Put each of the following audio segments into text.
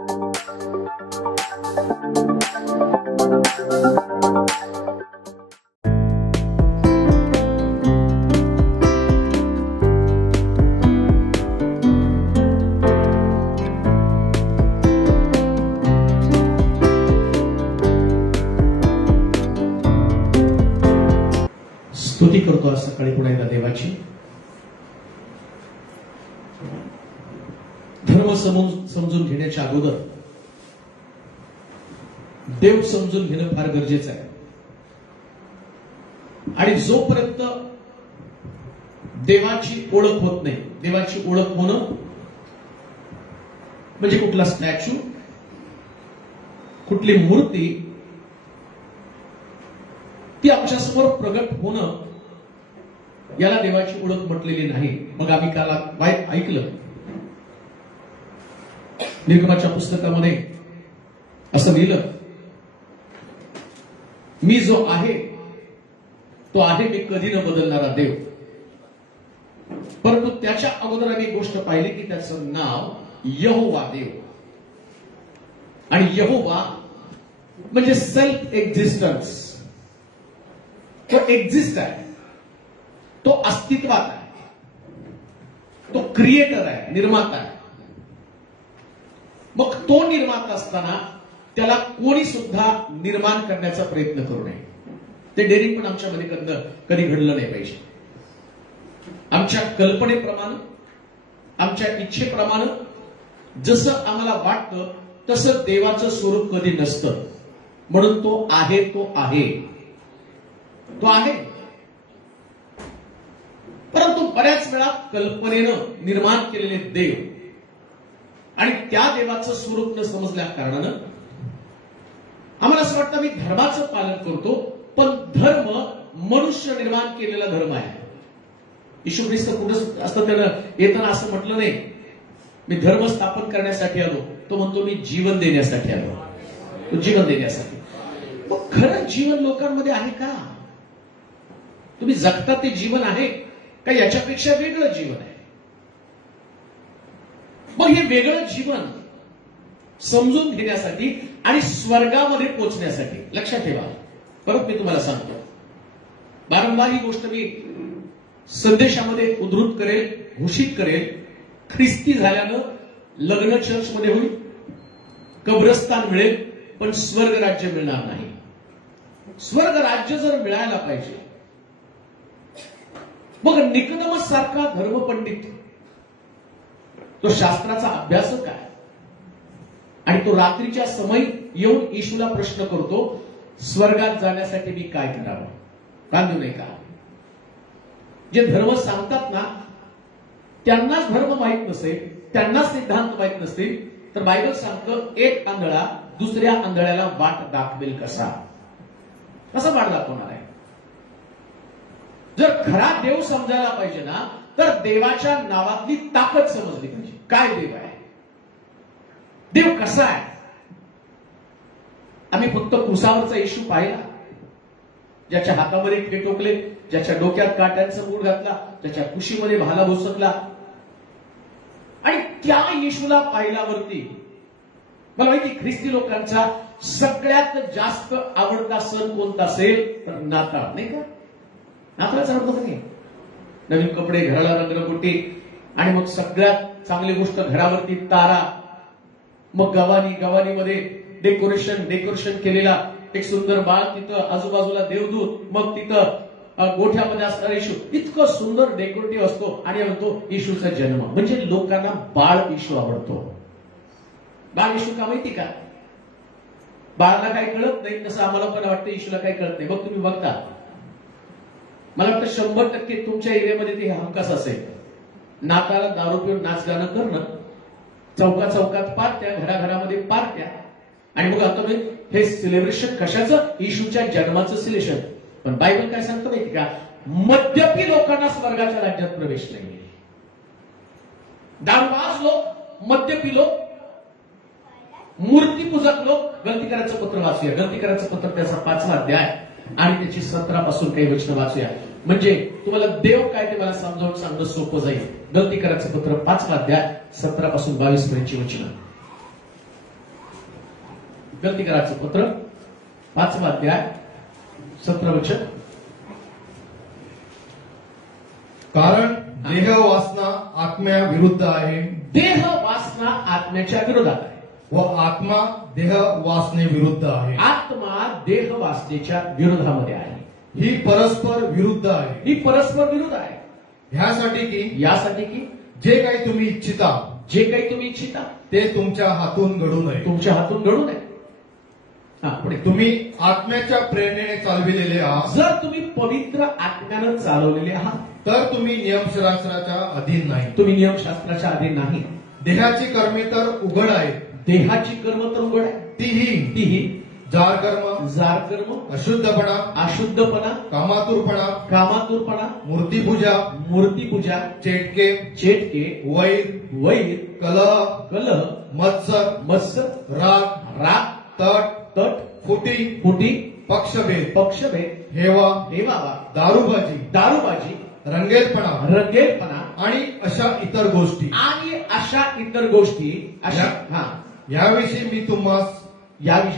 स्तुती करतो आज सकाळी पुन्हा एकदा देवाची. धर्म समजून घेण्याच्या अगोदर देव समजून घेणं फार गरजेचं आहे. आणि जोपर्यंत देवाची ओळख होत नाही, देवाची ओळख होणं म्हणजे कुठला स्टॅच्यू, कुठली मूर्ती ती आमच्यासमोर प्रगट होणं, याला देवाची ओळख म्हटलेली नाही. मग आम्ही काल ऐकलं निर्गमाच्या पुस्तकामध्ये असं लिहिलं, मी जो आहे तो आहे, मी कधी न बदलणारा देव. परंतु त्याच्या अगोदर आम्ही एक गोष्ट पाहिली की त्याचं नाव यहोवा देव. आणि यहोवा म्हणजे सेल्फ एक्झिस्टन्स. तो एक्झिस्ट आहे, तो अस्तित्वात आहे, तो क्रिएटर आहे, निर्माता आहे. मग तो निर्माता असताना त्याला कोणी सुद्धा निर्माण करण्याचा प्रयत्न करू नये. ते डेअरिंग पण आमच्यामध्ये कधी घडलं नाही पाहिजे. आमच्या कल्पनेप्रमाणे, आमच्या इच्छेप्रमाणे जसं आम्हाला वाटतं तसं देवाचं स्वरूप कधी नसतं. म्हणून तो आहे, तो आहे, तो आहे. परंतु बऱ्याच वेळा कल्पनेनं निर्माण केलेले देव आणि त्या देवाचं स्वरूप न समजल्या कारणानं आम्हाला असं वाटतं मी धर्माचं पालन करतो, पण धर्म मनुष्य निर्माण केलेला धर्म आहे. येशू ख्रिस्त कुठं असतं त्यानं येताना असं म्हटलं नाही मी धर्म स्थापन करण्यासाठी आलो. तो म्हणतो मी जीवन देण्यासाठी आलो. तो जीवन देण्यासाठी. मग खरं जीवन लोकांमध्ये आहे का? तुम्ही जगता ते जीवन आहे का याच्यापेक्षा वेगळं जीवन आहे? मग हे वेगळं जीवन समजून घेण्यासाठी आणि स्वर्गामध्ये पोहोचण्यासाठी लक्षात ठेवा. परत मी तुम्हाला सांगतो, वारंवार ही गोष्ट मी संदेशामध्ये उद्धृत करेल, घोषित करेल. ख्रिस्ती झाल्यानं लग्न चर्चमध्ये होईल, कब्रस्तान मिळेल, पण स्वर्ग राज्य मिळणार नाही. स्वर्ग राज्य जर मिळायला पाहिजे, मग निकोदेमस सारखा धर्मपंडित, तो शास्त्राचा अभ्यासक आहे आणि तो रात्रीच्या समय येऊन येशूला प्रश्न करतो, स्वर्गात जाण्यासाठी मी काय करावं? बांधू नये का? जे धर्म सांगतात ना त्यांनाच धर्म माहित नसेल, त्यांनाच सिद्धांत माहित नसतील, तर बायबल सांगतं एक आंधळा दुसऱ्या आंधळ्याला वाट दाखवेल कसा? कसा वाट दाखवणार आहे? जर खरा देव समजायला पाहिजे ना, तर देवाच्या नावातली ताकद समजली पाहिजे. काय देव आहे, देव कसा आहे? आम्ही फक्त क्रुसावरचा येशू पाहिला, ज्याच्या हातामध्ये ठे टोकले, ज्याच्या डोक्यात काट्यांचा मूळ घातला, ज्याच्या कुशीमध्ये भाला भोसकला. आणि त्या येशूला पाहिल्यावरती मला माहिती ख्रिस्ती लोकांचा सगळ्यात जास्त आवडता सण कोणता असेल तर नाताळ, नाही का? नाताळच आवडतो का नाही? नवीन कपडे, घराला रंगरंगोटी, आणि मग सगळ्यात चांगली गोष्ट घरावरती तारा, मग गव्हाणीमध्ये डेकोरेशन केलेला एक सुंदर बाळ, तिथं आजूबाजूला देवदूत, मग तिथं गोठ्यामध्ये असणारा येशू, इतकं सुंदर डेकोरेटिव्ह असतो. आणि म्हणतो येशूचा जन्म, म्हणजे लोकांना बाळ येशू आवडतो. बाळ येशू का माहिती का? बाळाला काही कळत नाही, तसं आम्हाला पण वाटतं येशूला काही कळत नाही. मग तुम्ही बघता, मला वाटतं 100% तुमच्या एरियामध्ये ते हमखास असेल. नाताला दारू पिऊन नाच गाणं करणं, चौकात पार्ट्या, घराघरामध्ये पार्ट्या, आणि मग आता हे सेलिब्रेशन कशाचं? येशूच्या जन्माचं सेलिब्रेशन. पण बायबल काय सांगतं माहिती का? मद्यपी लोकांना स्वर्गाच्या राज्यात प्रवेश नाही. दारूबाज लोक, मद्यपी लोक, मूर्तीपूजक लोक. गलतीकराचं पत्र वाचूया. गलतीकराचं पत्र त्याचा 5वा अध्याय आणि त्याची 17 पासून काही वचनं वाचूया, म्हणजे तुम्हाला देव काय ते मला समजावून सांगणं सोपं जाईल. गलतीकराचं पत्र 5वा अध्याय 17 पासून 22 पर्यंतची वचनं. गलतीकाराचं पत्र 5वा अध्याय 17 वचन. कारण देह वासना आत्म्या विरुद्ध आहे देह वासना आत्म्याच्या विरोधात आहे व आत्मा देह वासने विरुद्ध आहे. आत्मा देह वासनेच्या विरोधामध्ये आहे. ही परस्पर विरुद्ध आहे. ही परस्पर विरुद्ध आहे. ह्यासाठी की यासाठी की जे काही तुम्ही इच्छिता जे काही तुम्ही इच्छिता ते तुमच्या हातून घडू नये. तुमच्या हातून घडू नये. पुढे. तुम्ही आत्म्याच्या प्रेरणेने चालविलेले आहात. जर तुम्ही पवित्र आत्म्यानं चालवलेले आहात तर तुम्ही नियमशास्त्राच्या अधीन नाही. तुम्ही नियमशास्त्राच्या अधीन नाही. देहाची कर्मे तर उघड आहेत. देहाची कर्म तर उघड आहे. तीही जार कर्म, जार कर्म, अशुद्धपणा, अशुद्धपणा, कामातुरपणा, कामातुरपणा, मूर्तीपूजा, मूर्तीपूजा, चेटके, वैर, कलह, मत्सर, राग, तट, फुटी, पक्षभेद, हेवा, दारूबाजी, रंगेलपणा आणि अशा इतर गोष्टी याविषयी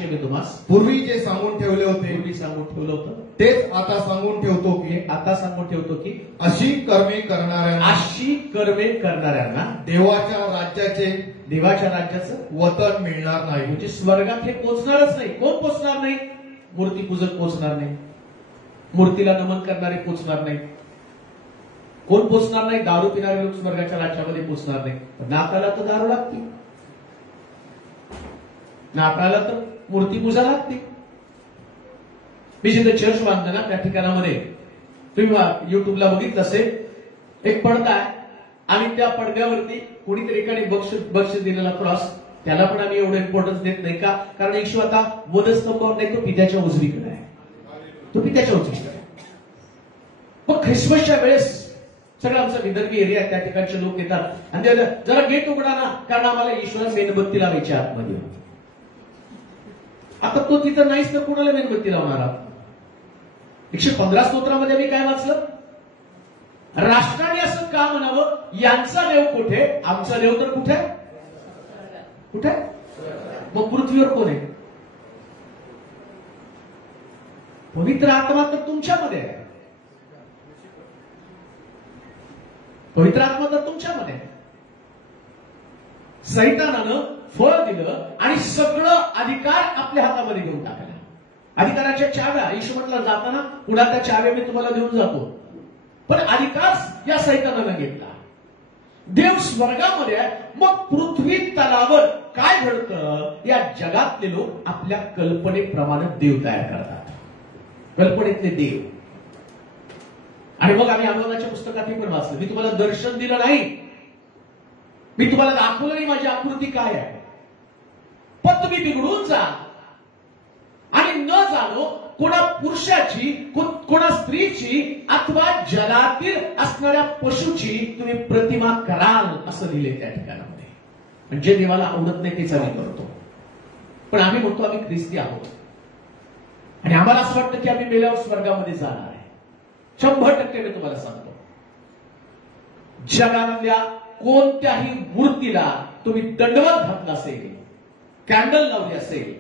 मी तुम्हास पूर्वी जे सांगून ठेवले होते तेच आता सांगून ठेवतो की अशी कर्मे करणाऱ्यांना देवाच्या राज्याचं वतन मिळणार नाही. म्हणजे स्वर्गात हे पोचणारच नाही. कोण पोचणार नाही? मूर्तीपूजक पोचणार नाही. मूर्तीला नमन करणारे पोचणार नाही. कोण पोचणार नाही? दारू पिणारे लोक स्वर्गाच्या राज्यामध्ये पोचणार नाही. नाकाला तर दारू लागते, नाकाला तर मूर्तीपूजा लागते. मी जिथे चर्च बांधलं ना त्या ठिकाणामध्ये तुम्ही युट्यूबला बघितलं असेल, एक पडदा आहे आणि त्या पडद्यावरती कोणीतरी एकाने बक्षीस दिलेला क्रॉस. त्याला पण आम्ही एवढं इम्पॉर्टन्स देत नाही का? कारण येशू आता वधस्तंभावर नाही, तो पित्याच्या उजवीकडे आहे. तो पित्याच्या उजवीकडे आहे. मग ख्रिसमसच्या वेळेस सगळं आमचा विदर्भी एरिया आहे, त्या ठिकाणचे लोक येतात आणि जरा गेट उघडा ना, कारण आम्हाला येशूला मेणबत्ती लावायची आतमध्ये. आता तो तिथं नाहीच तर कुणाला मेणबत्ती लावणार? 115 स्तोत्रामध्ये मी काय वाचलं? राष्ट्राने असं का म्हणावं, यांचा देव कुठे, आमचा देव तर कुठे कुठे? मग पृथ्वीवर कोण आहे? पवित्र आत्मा तर तुमच्यामध्ये आहे. पवित्र आत्मा तर तुमच्यामध्ये आहे. सैतानानं फळ दिलं आणि सगळं अधिकार आपल्या हातामध्ये देऊन टाकला. अधिकाराच्या चाव्या, येशू म्हटलं जाताना पुढे त्या चाव्या मी तुम्हाला देऊन जातो, पण अधिकार या सैतानानं घेतला. देव स्वर्गामध्ये आहे. मग पृथ्वी तलावर काय घडतं? या जगातले लोक आपल्या कल्पनेप्रमाणे देव तयार करतात. कल्पनेतले देव. आणि मग आम्ही आमोदाच्या पुस्तकातही पण वाचलं. मी तुम्हाला दर्शन दिलं नाही, मी तुम्हाला दाखवलं नाही माझी आकृती काय आहे, पण तुम्ही बिघडून जा आणि न जाणो कोणा पुरुषाची, कोणा स्त्रीची अथवा जलातील असणाऱ्या पशुची तुम्ही प्रतिमा कराल असं लिहिले त्या ठिकाणामध्ये. म्हणजे देवाला आवडत नाही तेच आम्ही करतो. पण आम्ही म्हणतो आम्ही ख्रिस्ती आहोत आणि आम्हाला असं वाटतं की आम्ही मेल्यावर स्वर्गामध्ये जाणार आहे. 100% मी तुम्हाला सांगतो, जगातल्या कोणत्याही मूर्तीला तुम्ही दंडवत घातला असेल, कॅन्डल लावली असेल,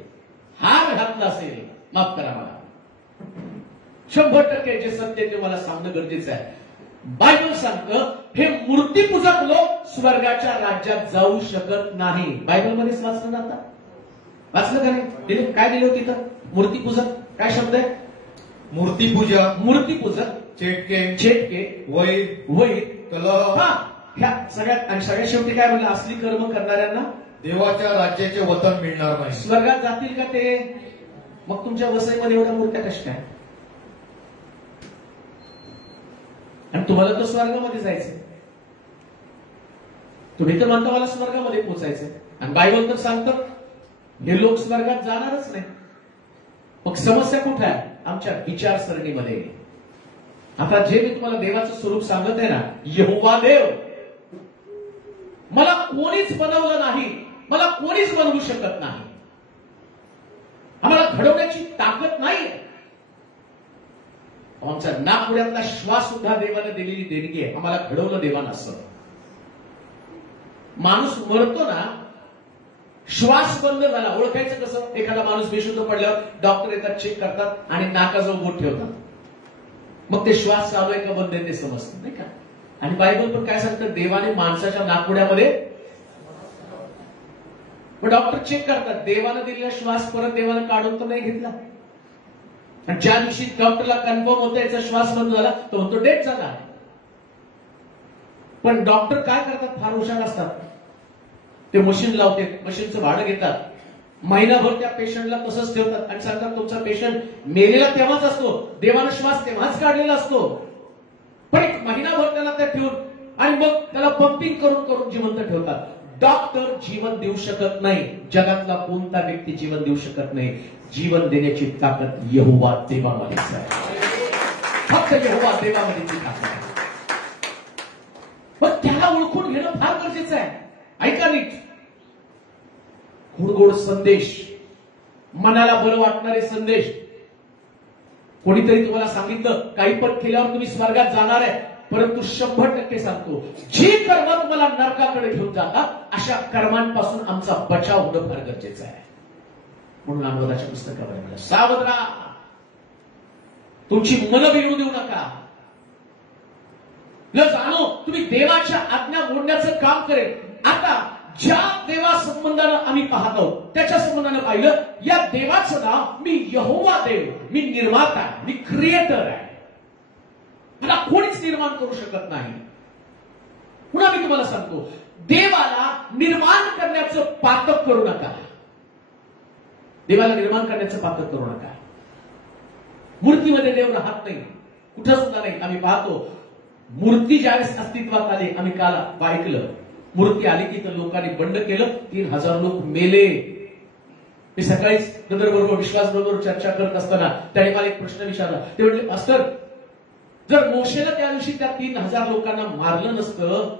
हार घातला असेल, माफ करा मला, 100% जे सत्य ते मला सांगणं गरजेचं आहे. बायबल सांगतं हे मूर्तीपूजक लोक स्वर्गाच्या राज्यात जाऊ शकत नाही. बायबलमध्येच वाचलं जातं. वाचलं का नाही? काय दिलं होतं तिथं? मूर्तीपूजक. काय शब्द आहे? मूर्तीपूजक, चेटके, वैर, कलह. ह्या सगळ्यात आणि सगळ्यात शेवटी काय म्हणलं? असली कर्म करणाऱ्यांना देवाच्या राज्याचे वतन मिळणार नाही. स्वर्गात जातील का ते? मग तुमच्या वसईमध्ये एवढ्या मूर्त्या कशा काय? आणि तुम्हाला तर स्वर्गामध्ये जायचंय. तुम्ही तर म्हणता मला स्वर्गामध्ये पोचायचंय आणि बायबल तर सांगतं हे लोक स्वर्गात जाणारच नाही. मग समस्या कुठे आहे? आमच्या विचारसरणीमध्ये. आता जे मी तुम्हाला देवाचं स्वरूप सांगत आहे ना, यहोवा देव, मला कोणीच बनवलं नाही, मला कोणीच बनवू शकत नाही, आम्हाला घडवण्याची ताकद नाही. आमच्या नाकपुड्यातला श्वास सुद्धा देवाने दिलेली देणगी आहे. आम्हाला घडवलं देवानं. असं माणूस मरतो ना श्वास बंद झाला. ओळखायचं कसं? एखादा माणूस बेशुद्ध पडल्यावर डॉक्टर येतात, चेक करतात आणि नाकाजवळ बोट ठेवतात. मग ते श्वास चालू आहे का बंद आहे ते समजतं, नाही का? आणि बायबल पण काय सांगतं? देवाने माणसाच्या नाकपुड्यामध्ये, मग डॉक्टर चेक करतात, देवानं दिलेला श्वास परत देवानं काढून तर नाही घेतला. आणि ज्या दिवशी डॉक्टरला कन्फर्म होतं याचा श्वास बंद झाला, तो म्हणतो डेथ झाला आहे. पण डॉक्टर काय करतात? फार हुशार असतात. ते मशीन लावते, मशीनचं भाडं घेतात, महिनाभर त्या पेशंटला तसंच ठेवतात आणि सांगतात तुमचा पेशंट मेलेला तेव्हाच असतो, देवानं श्वास तेव्हाच काढलेला असतो. पण एक महिनाभर त्याला त्या ठेवून आणि मग त्याला पंपिंग करून करून जिवंत ठेवतात. डॉक्टर जीवन देऊ शकत नाही, जगातला कोणता व्यक्ती जीवन देऊ शकत नाही. जीवन देण्याची ताकद यहोवा देवामध्येच आहे. फक्त यहोवा देवामध्येची ताकद आहे. पण त्याला ओळखून घेणं फार गरजेचं आहे. ऐका नीट, गोड संदेश, मनाला बरं वाटणारे संदेश. कोणीतरी तुम्हाला सांगितलं काही पण केल्यावर तुम्ही स्वर्गात जाणार आहे, परंतु 100% सांगतो, जी कर्म तुम्हाला नरकाकडे घेऊन जातात अशा कर्मांपासून आमचा बचाव होणं फार गरजेचं आहे. म्हणून अनुवादाच्या पुस्तकावर मला सावध राहा, तुमची मन बिघडू देऊ नका. न जाणो तुम्ही देवाच्या आज्ञा मोडण्याचं काम करेल. आता ज्या देवा संबंधानं आम्ही पाहत आहोत त्याच्या संबंधानं पाहिलं, या देवाचं नाव मी यहोवा देव, मी निर्माता, मी क्रिएटर आहे. मला कोणीच निर्माण करू शकत नाही. पुन्हा मी तुम्हाला सांगतो, देवाला निर्माण करण्याचं पातक करू नका. देवाला निर्माण करण्याचं पातक करू नका. मूर्तीमध्ये देव राहत नाही, कुठं सुद्धा नाही. आम्ही पाहतो मूर्ती ज्यावेळेस अस्तित्वात आली, आम्ही काल ऐकलं, मूर्ती आली की तर लोकांनी बंड केलं, 3000 लोक मेले. मी सकाळीच बरोबर विश्वास बरोबर चर्चा करत असताना त्याने मला एक प्रश्न विचारला. ते म्हटले, मास्तर, जर मोशेनं त्या दिवशी त्या 3000 लोकांना मारलं नसतं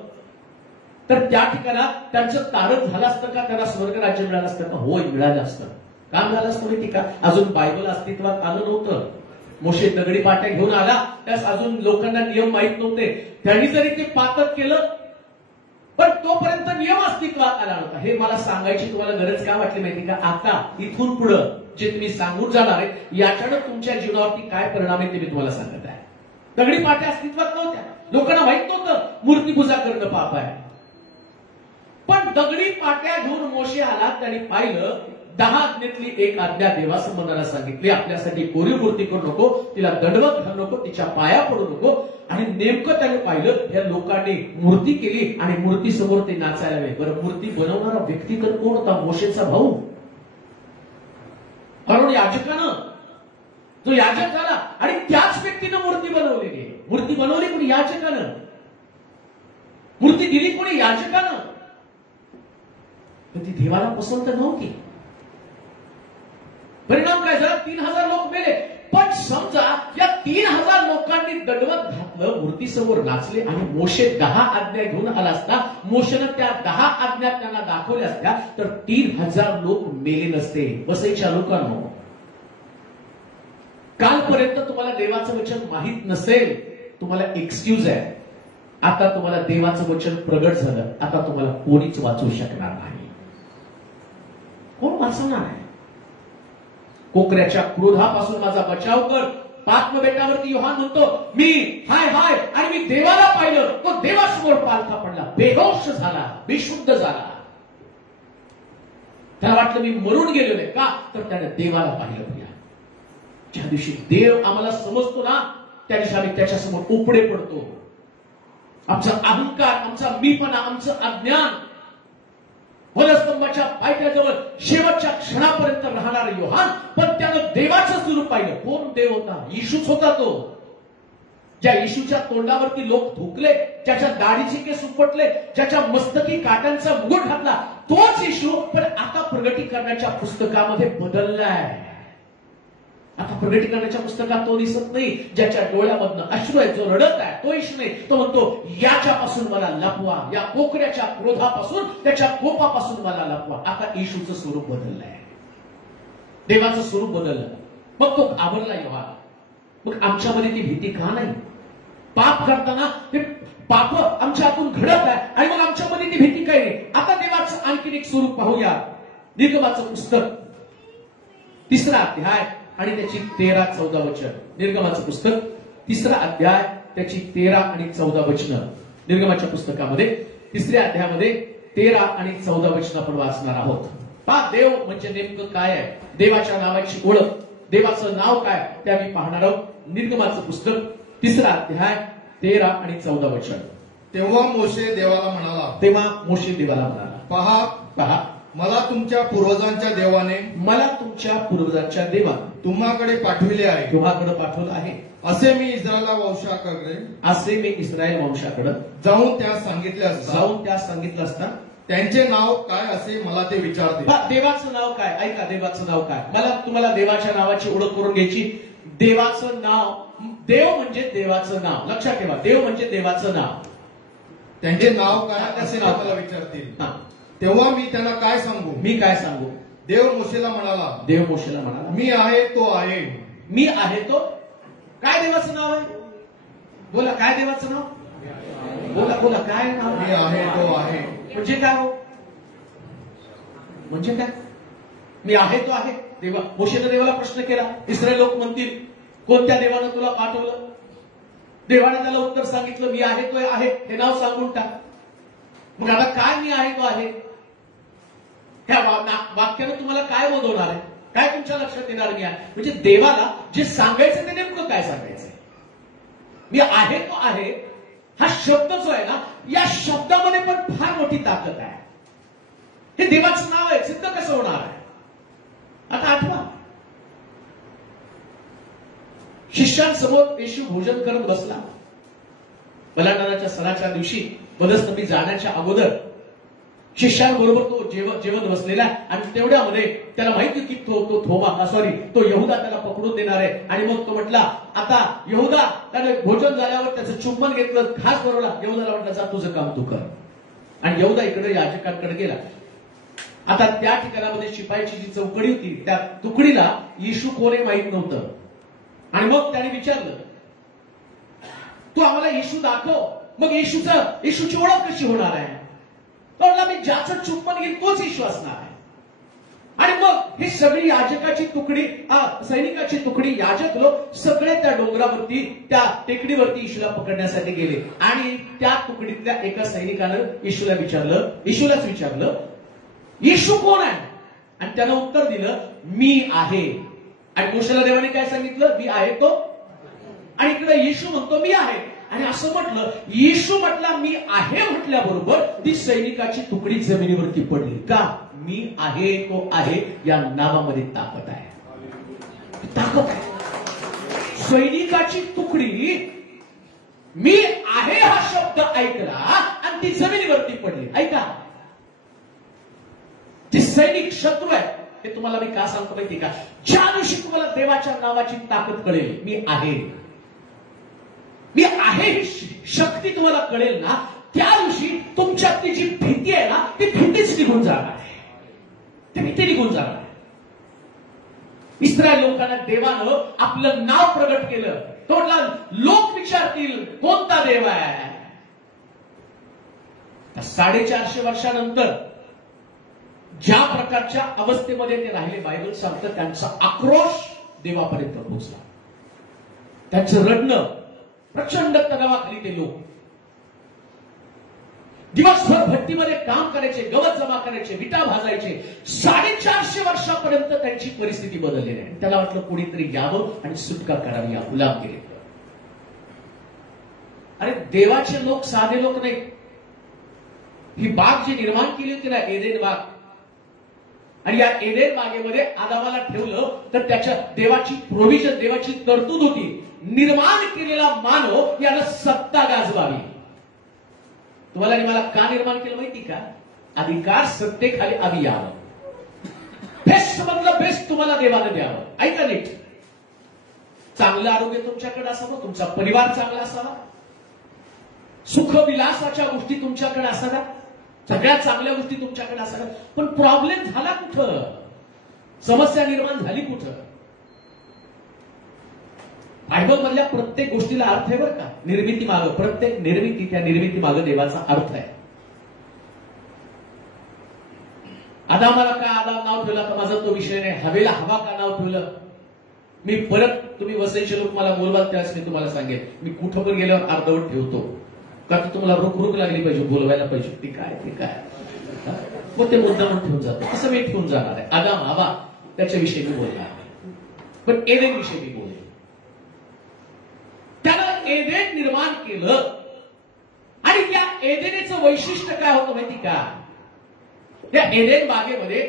तर त्या ठिकाणात त्यांचं तारक झालं असतं का? त्यांना स्वर्ग राज्य मिळालं असतं का? होय, मिळालं असतं. का मिळालं असतं माहिती का? अजून बायबल अस्तित्वात आलं नव्हतं. मोशे दगडी पाट्या घेऊन आला, त्यास अजून लोकांना नियम माहित नव्हते. त्यांनी जरी ते पातक केलं, पण तोपर्यंत नियम अस्तित्वात आला नव्हता. हे मला सांगायची तुम्हाला गरज काय वाटली माहिती का? आता इथून पुढं जे तुम्ही सांगून जाणार आहे याच्यानं तुमच्या जीवनावरती काय परिणाम आहे ते मी तुम्हाला सांगत आहे. दगडी पाट्या अस्तित्वात नव्हत्या, लोकांना माहित नव्हतं मूर्तीपूजा करणं पाप आहे. पण दगडी पाट्या घेऊन मोशे आला, त्यांनी पाहिलं 10 आज्ञेतली एक आज्ञा देवासंबंधाला सांगितली, आपल्यासाठी कोरीव मूर्ती करू नको, तिला दंडवत घालू नको, तिच्या पाया पडू नको. आणि नेमकं त्याने पाहिलं, या लोकांनी मूर्ती केली आणि मूर्ती समोर ते नाचायला लागले. बरं, मूर्ती बनवणारा व्यक्ती तर कोण होता? मोशेचा भाऊ, कारण याजकानं, जो याजक झाला आणि त्याच व्यक्तीनं मूर्ती बनवलेली. मूर्ती बनवली कोणी? याजकानं. मूर्ती दिली कोणी? याजकानं. पण ती देवाला पसंत नव्हती. परिणाम काय झाला? 3000 लोक मेले. पण समजा या 3000 लोकांनी दंडवत घातलं, मूर्तीसमोर नाचले आणि मोशे 10 आज्ञा घेऊन आला असता, मोशेनं त्या 10 आज्ञा त्यांना दाखवल्या असत्या तर 3000 लोक मेले नसते. वसईच्या लोकांनो, कालपर्यंत तुम्हाला देवाचं वचन माहित नसेल, तुम्हाला एक्सक्यूज आहे. आता तुम्हाला देवाचं वचन प्रगट झालं, आता तुम्हाला कोणीच वाचवू शकणार नाही. कोण वाचवणार आहे? कोकऱ्याच्या क्रोधापासून माझा बचाव कर. पात्म बेटावरती योहान म्हणतो, मी हाय हाय आणि मी देवाला पाहिलं, तो देवासमोर पालथा पडला, बेहोश झाला, बेशुद्ध झाला. त्याला वाटलं मी मरून गेलेलो आहे. का? तर त्याने देवाला पाहिलं. ज्या दिवशी देव आम्हाला समजतो ना, त्या दिवशी आम्ही त्याच्यासमोर उपडे पडतो. आमचा अहंकार, आमचा मीपणा, आमचं अज्ञान वधस्तंभाच्या पायथ्याजवळ शेवटच्या क्षणापर्यंत राहणारा योहान, पण त्यानं देवाचं स्वरूप पाहिलं. कोण देव होता? येशूच होता. तो ज्या येशूच्या तोंडावरती लोक थुकले, ज्याच्या दाढीचे केस उपटले, ज्याच्या मस्तकी काट्यांचा मुकुट घातला, तोच येशू पण आता प्रगटीकरणाच्या पुस्तकामध्ये बदललाय. आता प्रगटीकरणाच्या पुस्तकात तो दिसत नाही. ज्याच्या डोळ्यामधनं अश्रू आहे, जो रडत आहे, तो येशू नाही. तो म्हणतो, याच्यापासून मला लपवा, या कोकऱ्याच्या क्रोधापासून, त्याच्या कोपापासून मला लपवा. आता येशूचं स्वरूप बदललंय, देवाचं स्वरूप बदललं. मग तो घाबरला योहान. मग आमच्यामध्ये ती भीती का नाही? पाप करताना ते पाप आमच्या हातून घडत आहे आणि मग आमच्यामध्ये ती भीती काही नाही. आता देवाचं आणखीन एक स्वरूप पाहूया. निर्गमाचं पुस्तक 3रा अध्याय आणि त्याची 13-14 वचन. निर्गमाचं पुस्तक 3रा अध्याय त्याची 13 आणि 14 वचनं. निर्गमाच्या पुस्तकामध्ये 3ऱ्या अध्यायामध्ये 13 आणि 14 वचन आपण वाचणार आहोत. पहा, देव म्हणजे नेमकं काय आहे, देवाच्या नावाची ओळख, देवाचं नाव काय ते आम्ही पाहणार आहोत. निर्गमाचं पुस्तक 3रा अध्याय 13 आणि 14 वचन. तेव्हा मोशे देवाला म्हणाला, पहा, मला तुमच्या पूर्वजांच्या देवाने तुम्हाकडे पाठविले आहे, असे मी इस्रायल वंशाकडे जाऊन त्या सांगितले असता त्यांचे नाव काय असे मला ते विचारते. देवाचं नाव काय, ऐका, देवाचं नाव काय. मला तुम्हाला देवाच्या नावाची ओळख करून घ्यायची. देवाचं नाव, देव म्हणजे देवाचं नाव, लक्षात ठेवा. देव म्हणजे देवाचं नाव. त्यांचे नाव काय असे मला विचारतील, तेव्हा मी त्यांना काय सांगू. देव मोशेला म्हणाला, मी आहे तो आहे. मी आहे तो. काय देवाचं नाव आहे? बोला, काय देवाचं नाव? बोला काय नाव? मी आहे तो आहे. म्हणजे काय हो? म्हणजे काय? मी आहे तो आहे. मोशेनं देवाला प्रश्न केला. इस्रायल लोक म्हणतील, कोणत्या देवानं तुला पाठवलं? देवाने त्याला उत्तर सांगितलं, मी आहे तो आहे, हे नाव सांगून टाक. मग आता काय मी आहे तो आहे? त्या वाक्यानं तुम्हाला काय बोध होणार आहे? काय तुमच्या लक्षात येणार मी आहे? म्हणजे देवाला जे सांगायचं ते नेमकं काय सांगायचंय? मी आहे तो आहे हा शब्द जो आहे ना, या शब्दामध्ये पण फार मोठी ताकद आहे. हे देवाचं नाव आहे, सिद्ध कसं होणार आहे? आता आठवा, शिष्यांसमोर येशू भोजन करत बसला. बलिदानाच्या सणाच्या दिवशी बदस्तंभी जाण्याच्या अगोदर शिष्यांबरोबर तो जेवत बसलेला, आणि तेवढ्यामध्ये त्याला माहिती की तो यहुदा त्याला पकडून देणार आहे. आणि मग तो म्हटला, आता यहुदा त्याने भोजन झाल्यावर त्याचं चुंबन घेतलं, खास बरोबर यहुदाला म्हटलं, जा तुझं काम तू कर. आणि यहुदा इकडे याजकांकडे गेला. आता त्या ठिकाणामध्ये शिपायाची जी चौकडी होती, त्या तुकडीला येशू कोण आहे माहित नव्हतं. आणि मग त्याने विचारलं, तू आम्हाला येशू दाखव. मग येशूची ओळख कशी होणार आहे? तो मी ज्याचं चुंबन घेईल तोच येशू असणार आहे. आणि मग ही सगळी याजकाची तुकडी, सैनिकाची तुकडी, याजक लोक सगळे त्या डोंगरावरती, त्या टेकडीवरती येशूला पकडण्यासाठी गेले. आणि त्या तुकडीतल्या एका सैनिकानं येशूलाच विचारलं, येशू कोण आहे? आणि त्यानं उत्तर दिलं, मी आहे. आणि मोशेला देवाने काय सांगितलं? मी आहे तो. आणि इकडे येशू म्हणतो, मी आहे. आणि असं म्हटलं, येशू म्हटला मी आहे म्हटल्याबरोबर ती सैनिकाची तुकडी जमिनीवरती पडली. का? मी आहे तो आहे या नावामध्ये ताकद आहे. सैनिकाची तुकडी मी आहे हा शब्द ऐकला आणि ती जमिनीवरती पडली. ऐका, जे सैनिक शत्रू आहे हे तुम्हाला मी का सांगतो माहिती का? ज्या दिवशी तुम्हाला देवाच्या नावाची ताकद कळेल, मी आहे ही शक्ती तुम्हाला कळेल ना, त्या दिवशी तुमच्यातली जी भीती आहे ना, ती भीतीच निघून जाणार आहे. ती भीती निघून जाणार आहे. इस्रायल लोकांना देवानं आपलं नाव प्रगट केलं. तो म्हटला, लोक विचारतील कोणता देव आहे. 450 वर्षानंतर ज्या प्रकारच्या अवस्थेमध्ये ते राहिले, बायबल सांगतं त्यांचा आक्रोश देवापर्यंत पोहोचला. त्यांचं रडणं, प्रचंड तणावाखाली ते लोक दिवसभर भट्टीमध्ये काम करायचे, गवत जमा करायचे, विटा भाजायचे. 450 वर्षापर्यंत त्यांची परिस्थिती बदललेली आहे. त्याला वाटलं कोणीतरी यावं आणि सुटका करावी या गुलामगिरीत. अरे देवाचे लोक साधे लोक नाही. ही बाग जी निर्माण केली होती ना, एदेन बाग, आणि या एदेन बागेमध्ये आदामाला ठेवलं तर त्याच्या देवाची प्रोव्हिजन, देवाची तरतूद होती. निर्माण केलेला मानव याला सत्ता गाजवावी. तुम्हाला आणि मला का निर्माण केलं माहिती का? अधिकार सत्तेखाली आधी यावं. बेस्ट मधलं बेस्ट तुम्हाला देवानं द्यावं. ऐका नीट, चांगलं आरोग्य तुमच्याकडे असावं, तुमचा परिवार चांगला असावा, सुखविलासाच्या गोष्टी तुमच्याकडे असाव्या, सगळ्या चांगल्या गोष्टी तुमच्याकडे असाव्या. पण प्रॉब्लेम झाला कुठं? समस्या निर्माण झाली कुठं? बायबल मधल्या प्रत्येक गोष्टीला अर्थ आहे बरं का. निर्मिती मागं, प्रत्येक निर्मिती, त्या निर्मिती मागं देवाचा अर्थ आहे. आदामाला का आदाम नाव ठेवलं का माझा तो विषय नाही. हवेला हवा का नाव ठेवलं मी परत तुम्ही वसईचे लोक मला बोलवाल त्यावेळेस मी तुम्हाला सांगेन. मी कुठं पण गेल्यावर अर्धवट ठेवतो कारण तुम्हाला रुख लागली पाहिजे बोलवायला पाहिजे ते काय मग ते मुद्दाम ठेवून जातो. असं मी ठेवून जाणार आहे. आदाम हवा त्याच्याविषयी मी बोलणार आहे पण एदेन विषयी मी बोलेन. त्यानं एदेन निर्माण केलं आणि त्या एदेनेचं वैशिष्ट्य काय होतं माहिती का. त्या एदेन बागेमध्ये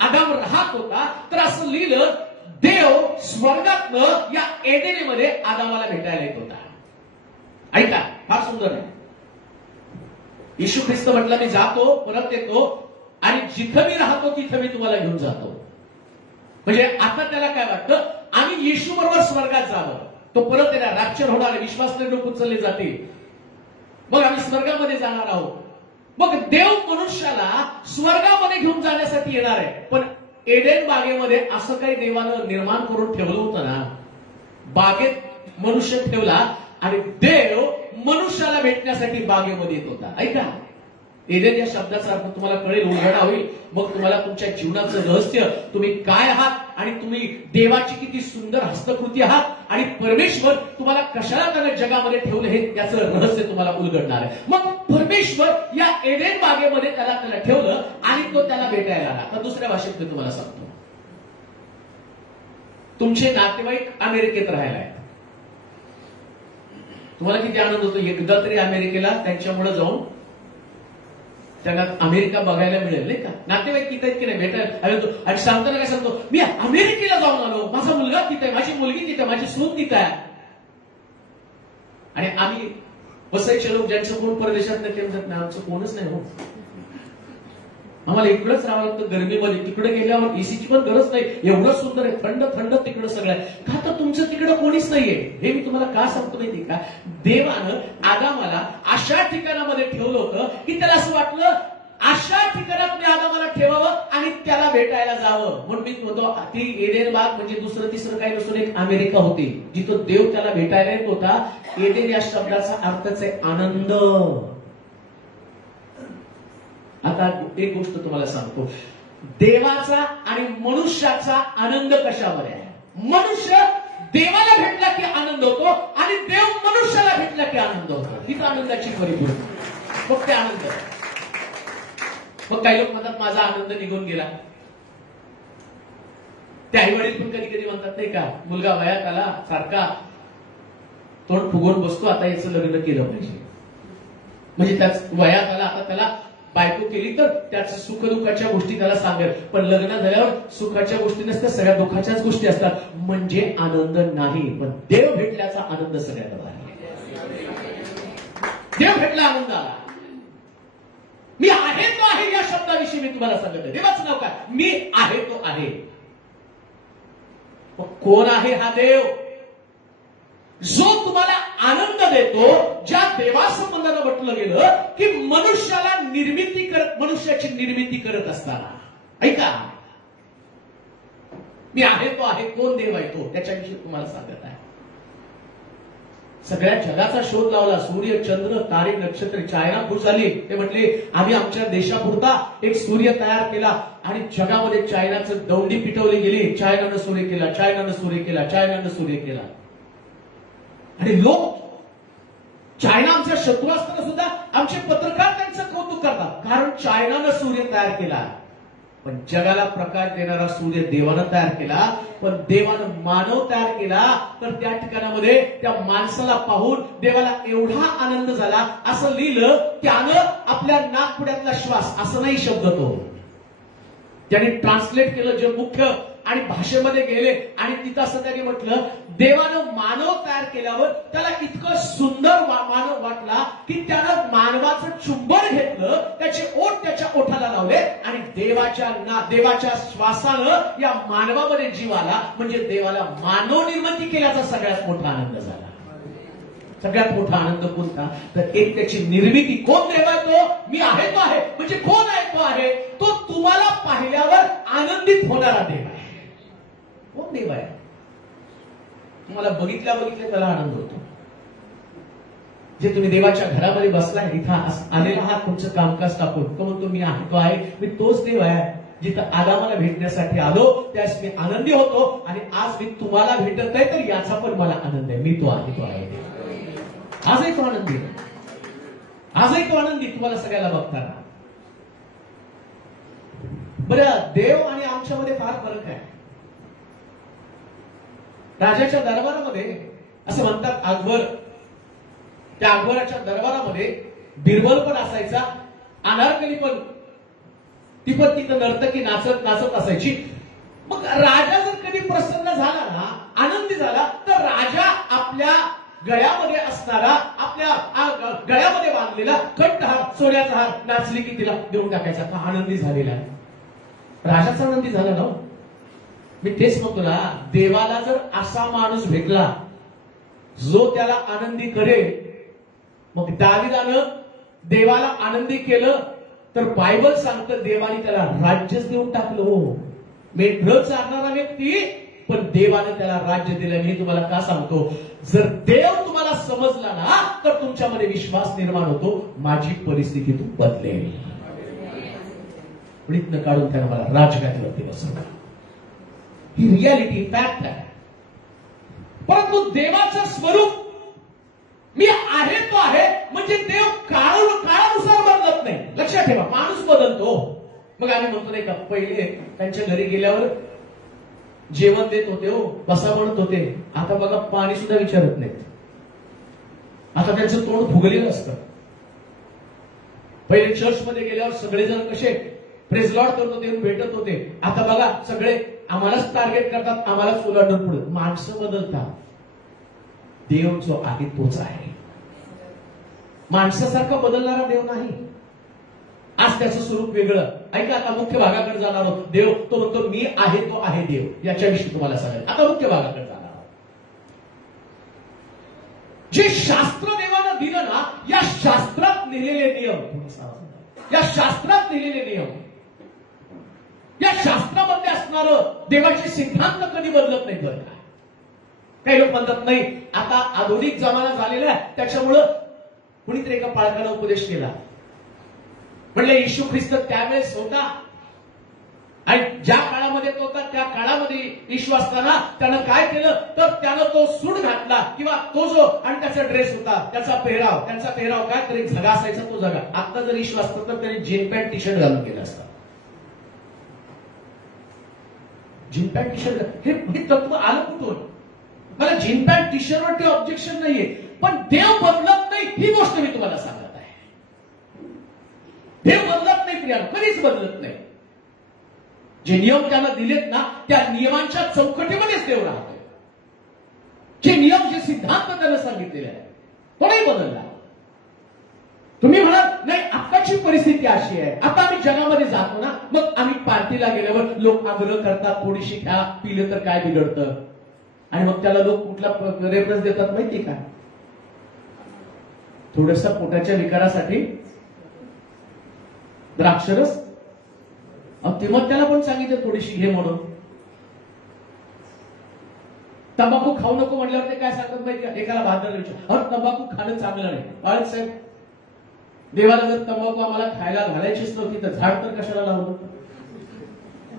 आदाम राहत होता तर असं लिहिलं देव स्वर्गातनं या एदेनेमध्ये आदामाला भेटायला येत होता. ऐका फार सुंदर आहे. येशू ख्रिस्त म्हटलं मी जातो परत येतो आणि जिथं मी राहतो तिथं मी तुम्हाला घेऊन जातो. म्हणजे आता त्याला काय वाटतं आम्ही येशू बरोबर स्वर्गात जावं. तो परत येणार रॅप्चर होणार विश्वासले लोक उचलले जातील मग आम्ही स्वर्गामध्ये जाणार आहोत. मग देव मनुष्याला स्वर्गामध्ये घेऊन जाण्यासाठी येणार आहे. पण एडेन बागेमध्ये असं काही देवानं निर्माण करून ठेवलं होतं ना. बागेत मनुष्य ठेवला आणि देव मनुष्याला भेटण्यासाठी बागेमध्ये येत होता. ऐका एडेन या शब्दाचा अर्थ तुम्हाला कळेल उलगडा होईल. मग तुम्हाला तुमच्या जीवनाचं रहस्य तुम्ही काय आहात आणि तुम्ही देवाची किती सुंदर हस्तकृती आहात आणि परमेश्वर तुम्हाला कशाला त्याने जगामध्ये ठेवलं हे त्याचं रहस्य तुम्हाला उलगडणार आहे. मग परमेश्वर या एडेन बागेमध्ये त्याला ठेवलं आणि तो त्याला भेटायला आला. आता दुसऱ्या भाषेत मी तुम्हाला सांगतो. तुमचे नातेवाईक अमेरिकेत राहायला आहेत. तुम्हाला किती आनंद होतो एकदा तरी अमेरिकेला त्यांच्यामुळे जाऊन त्यांना अमेरिका बघायला मिळेल नाही का. नातेवाईक किती आहेत की नाही भेटायला आणि सांगताना काय सांगतो मी अमेरिकेला जाऊन आलो माझा मुलगा तिथे आहे माझी मुलगी तिथे माझी सून तिथे आहे. आणि आम्ही वसईचे लोक ज्यांचं कोण परदेशात नाही आमचं कोणच नाही हो. आम्हाला इकडंच राहावं लागतं गरमीमध्ये. तिकडे गेल्यावर एसीची पण गरज नाही. एवढं सुंदर आहे थंड थंड तिकडं सगळं आहे. का तर तुमचं तिकडं कोणीच नाहीये. हे मी तुम्हाला का सांगतो माहिती का. देवानं आदामाला अशा ठिकाणामध्ये ठेवलं होतं की त्याला असं वाटलं अशा ठिकाणात मी आदामाला ठेवावं आणि त्याला भेटायला जावं. म्हणून मी म्हणतो ती एडेन बाग म्हणजे दुसरं तिसरं काही नसून एक अमेरिका होती जिथं देव त्याला भेटायला येत होता. एडेन या शब्दाचा अर्थच आहे आनंद. आता एक गोष्ट तुम्हाला सांगतो देवाचा आणि मनुष्याचा आनंद कशावर आहे. मनुष्य देवाला भेटला की आनंद होतो आणि देव मनुष्याला भेटला की आनंद होतो. हीच आनंदाची परिपूर्ण मग ते आनंद. मग काही लोक म्हणतात माझा आनंद निघून गेला. ते आई वडील पण कधी कधी म्हणतात नाही का मुलगा वयात आला सारखा तोंड फुगवून बसतो आता याचं लग्न केलं पाहिजे. म्हणजे त्याच वयात आला आता त्याला बायको केली तर त्याच सुखदुःखाच्या गोष्टी त्याला सांगेल. पण लग्न झाल्यावर सुखाच्या गोष्टी नसतात सगळ्या दुःखाच्याच गोष्टी असतात. म्हणजे आनंद नाही. पण देव भेटल्याचा आनंद सगळ्यात आहे. देव भेटला आनंद आला. मी आहे तो आहे या शब्दाविषयी मी तुम्हाला सांगत आहे. देवाचं नाव काय मी आहे तो आहे. कोण आहे हा देव जो तुम्हाला आनंद देतो. ज्या देवासंबंधानं म्हटलं गेलं की मनुष्याला मनुष्याची निर्मिती करत असताना ऐका मी आहे तो आहे. कोण देव आहे तो त्याच्याविषयी तुम्हाला सांगत आहे. सगळ्या जगाचा शोध लावला. सूर्य चंद्र तारे नक्षत्र चायना खुश झाली. ते म्हटले आम्ही आमच्या देशापुरता एक सूर्य तयार केला आणि जगामध्ये चायनाचं दौंडी पिटवली गेली. चायनानं सूर्य केला चायनानं सूर्य केला चायनानं सूर्य केला. आणि लोक चायना आमच्या शत्रू असताना सुद्धा आमचे पत्रकार त्यांचं कौतुक करतात कारण चायनानं सूर्य तयार केला. पण जगाला प्रकाश देणारा सूर्य देवानं तयार केला. पण देवानं मानव तयार केला तर त्या ठिकाणामध्ये त्या माणसाला पाहून देवाला एवढा आनंद झाला. असं लिहिलं त्यानं आपल्या नाकपुड्यातला श्वास असं नाही शब्द तो त्यांनी ट्रान्सलेट केलं जे मुख्य आणि भाषेमध्ये गेले आणि तिथं असं त्यांनी म्हटलं देवानं मानव तयार केल्यावर त्याला इतकं सुंदर मानव वाटला की त्यानं मानवाचं चुंबन घेतलं त्याचे ओठ त्याच्या ओठाला लावले आणि देवाच्या श्वासानं या मानवामध्ये जीव आला. म्हणजे देवाला मानव निर्मिती केल्याचा सगळ्यात मोठा आनंद झाला. सगळ्यात मोठा आनंद कोणता तर एक त्याची निर्मिती. कोण देव आहे तो मी आहे तो आहे. म्हणजे कोण आहे तो आहे तो तुम्हाला पाहिल्यावर आनंदित होणारा देव आहे. कोण देव आहे तुम्हाला बघितल्या त्याला आनंद होतो. जे तुम्ही देवाच्या घरामध्ये बसलाय इथं आलेला आहात तुमचं कामकाज टाकून तो म्हणतो मी आहे तो आहे. मी तोच देव आहे. जिथं आदामाला भेटण्यासाठी आलो त्यास मी आनंदी होतो, आणि आज मी तुम्हाला भेटत आहे तर याचा पण मला आनंद आहे. मी तो आहे, तो आहे. आजही तो आनंदी, आजही तो आनंदी तुम्हाला सगळ्याला बघताना. बरं, देव आणि आमच्यामध्ये फार फरक आहे. राजाच्या दरबारामध्ये असं म्हणतात अकबर, त्या अकबराच्या दरबारामध्ये बिरबल पण असायचा, अनारकली पण, ती पण तिथं नर्तकी नाचत नाचत असायची. मग राजा जर कधी प्रसन्न झाला ना, आनंदी झाला, तर राजा आपल्या गळ्यामध्ये असणारा, आपल्या गळ्यामध्ये बांधलेला कंठहार, सोन्याचा हार नाचली की तिला देऊन टाकायचा. का आनंदी झालेला आहे, राजाचा आनंदी झाला ना. मी तेच म्हणतो ना, देवाला जर असा माणूस भेटला जो त्याला आनंदी करेल, मग दाविदानं देवाला आनंदी केलं तर बायबल सांगतं देवाने त्याला राज्यच देऊन टाकलं. हो, मेंढरं चालणारा व्यक्ती, पण देवाने त्याला राज्य दिलं. मी तुम्हाला का सांगतो, जर देव तुम्हाला समजला ना तर तुमच्यामध्ये विश्वास निर्माण होतो, माझी परिस्थिती तू बदलेल. प्रयत्न काढून त्यानं मला राजगादीवरती बसवलं. ही रियालिटी, फॅक्ट आहे. परंतु देवाचं स्वरूप मी आहे तो आहे म्हणजे देव काळानुसार बदलत नाही. लक्षात ठेवा, माणूस बदलतो. मग आम्ही म्हणतो नाही का, पहिले त्यांच्या घरी गेल्यावर जेवण देत होते, हो बसा म्हणत होते. आता बघा, पाणी सुद्धा विचारत नाहीत. आता त्यांचं तोंड फुगलेलं असतं. पहिले चर्चमध्ये गेल्यावर सगळेजण कसे प्रेज लॉर्ड करत होते, भेटत होते. आता बघा, सगळे आम्हालाच टार्गेट करतात, आम्हालाच उलाढून पुढे. माणसं बदलतात, देव जो आहे तोच आहे. माणसासारखा बदलणारा देव नाही. आज त्याचं स्वरूप वेगळं. ऐका, आता मुख्य भागाकडे जाणार आहोत. देव तो म्हणतो मी आहे तो आहे देव, याच्याविषयी तुम्हाला सांगेल. आता मुख्य भागाकडे जाणार आहोत. जे शास्त्र देवानं दिलं ना, या शास्त्रात लिहिलेले नियम, या शास्त्रात लिहिलेले नियम, या शास्त्रामध्ये असणारं देवाचे सिद्धांत कधी बदलत नाही. बरं का, काही लोक म्हणतात नाही आता आधुनिक जमाना झालेला आहे, त्याच्यामुळं कुणीतरी एका पालकानं उपदेश केला. म्हणले येशू ख्रिस्त त्यावेळेस होता आणि ज्या काळामध्ये तो होता त्या काळामध्ये येशू असताना त्यानं काय केलं, तर त्यानं तो सूट घातला, किंवा तो जो आणि त्याचा ड्रेस होता, त्याचा पेहराव, त्यांचा पेहराव काय तरी झगा असायचा, तो झगा. आता जर येशू असतं तर त्याने जीन पॅन्ट टी शर्ट घालून केलं असतं. जीन पॅन्ट टी शर्ट हे तत्व आलं कुठून? मला जीन पॅन्ट टी शर्ट वरती ऑब्जेक्शन नाहीये, पण देव बदलत नाही ही गोष्ट मी तुम्हाला सांगत आहे. देव बदलत नाही प्रिया, कधीच बदलत नाही. जे नियम त्याला दिलेत ना, त्या नियमांच्या चौकटीमध्येच देव राहतोय. जे नियम, जे सिद्धांत त्याला सांगितलेले आहे तो नाही बदलला. तुम्ही म्हणाल नाही आताची परिस्थिती अशी आहे, आता आम्ही जगामध्ये जातो ना, मग आम्ही पार्टीला गेल्यावर लोक आग्रह करतात थोडीशी घ्या, पिलं तर काय बिघडतं, आणि मग त्याला लोक कुठला रेफरन्स देतात माहिती का? थोडस पोटाच्या विकारासाठी द्राक्षरस. ते मग त्याला पण सांगितलं थोडीशी घे म्हणून. तंबाखू खाऊ नको म्हणल्यावर ते काय सांगतात माहिती का? एकाला बहादर विचार, तंबाखू खाणं चांगलं नाही. बाळासाहेब साहेब, देवाला जर तंबाखू आम्हाला खायला घालायचीच नव्हती तर झाड तर कशाला लावलं?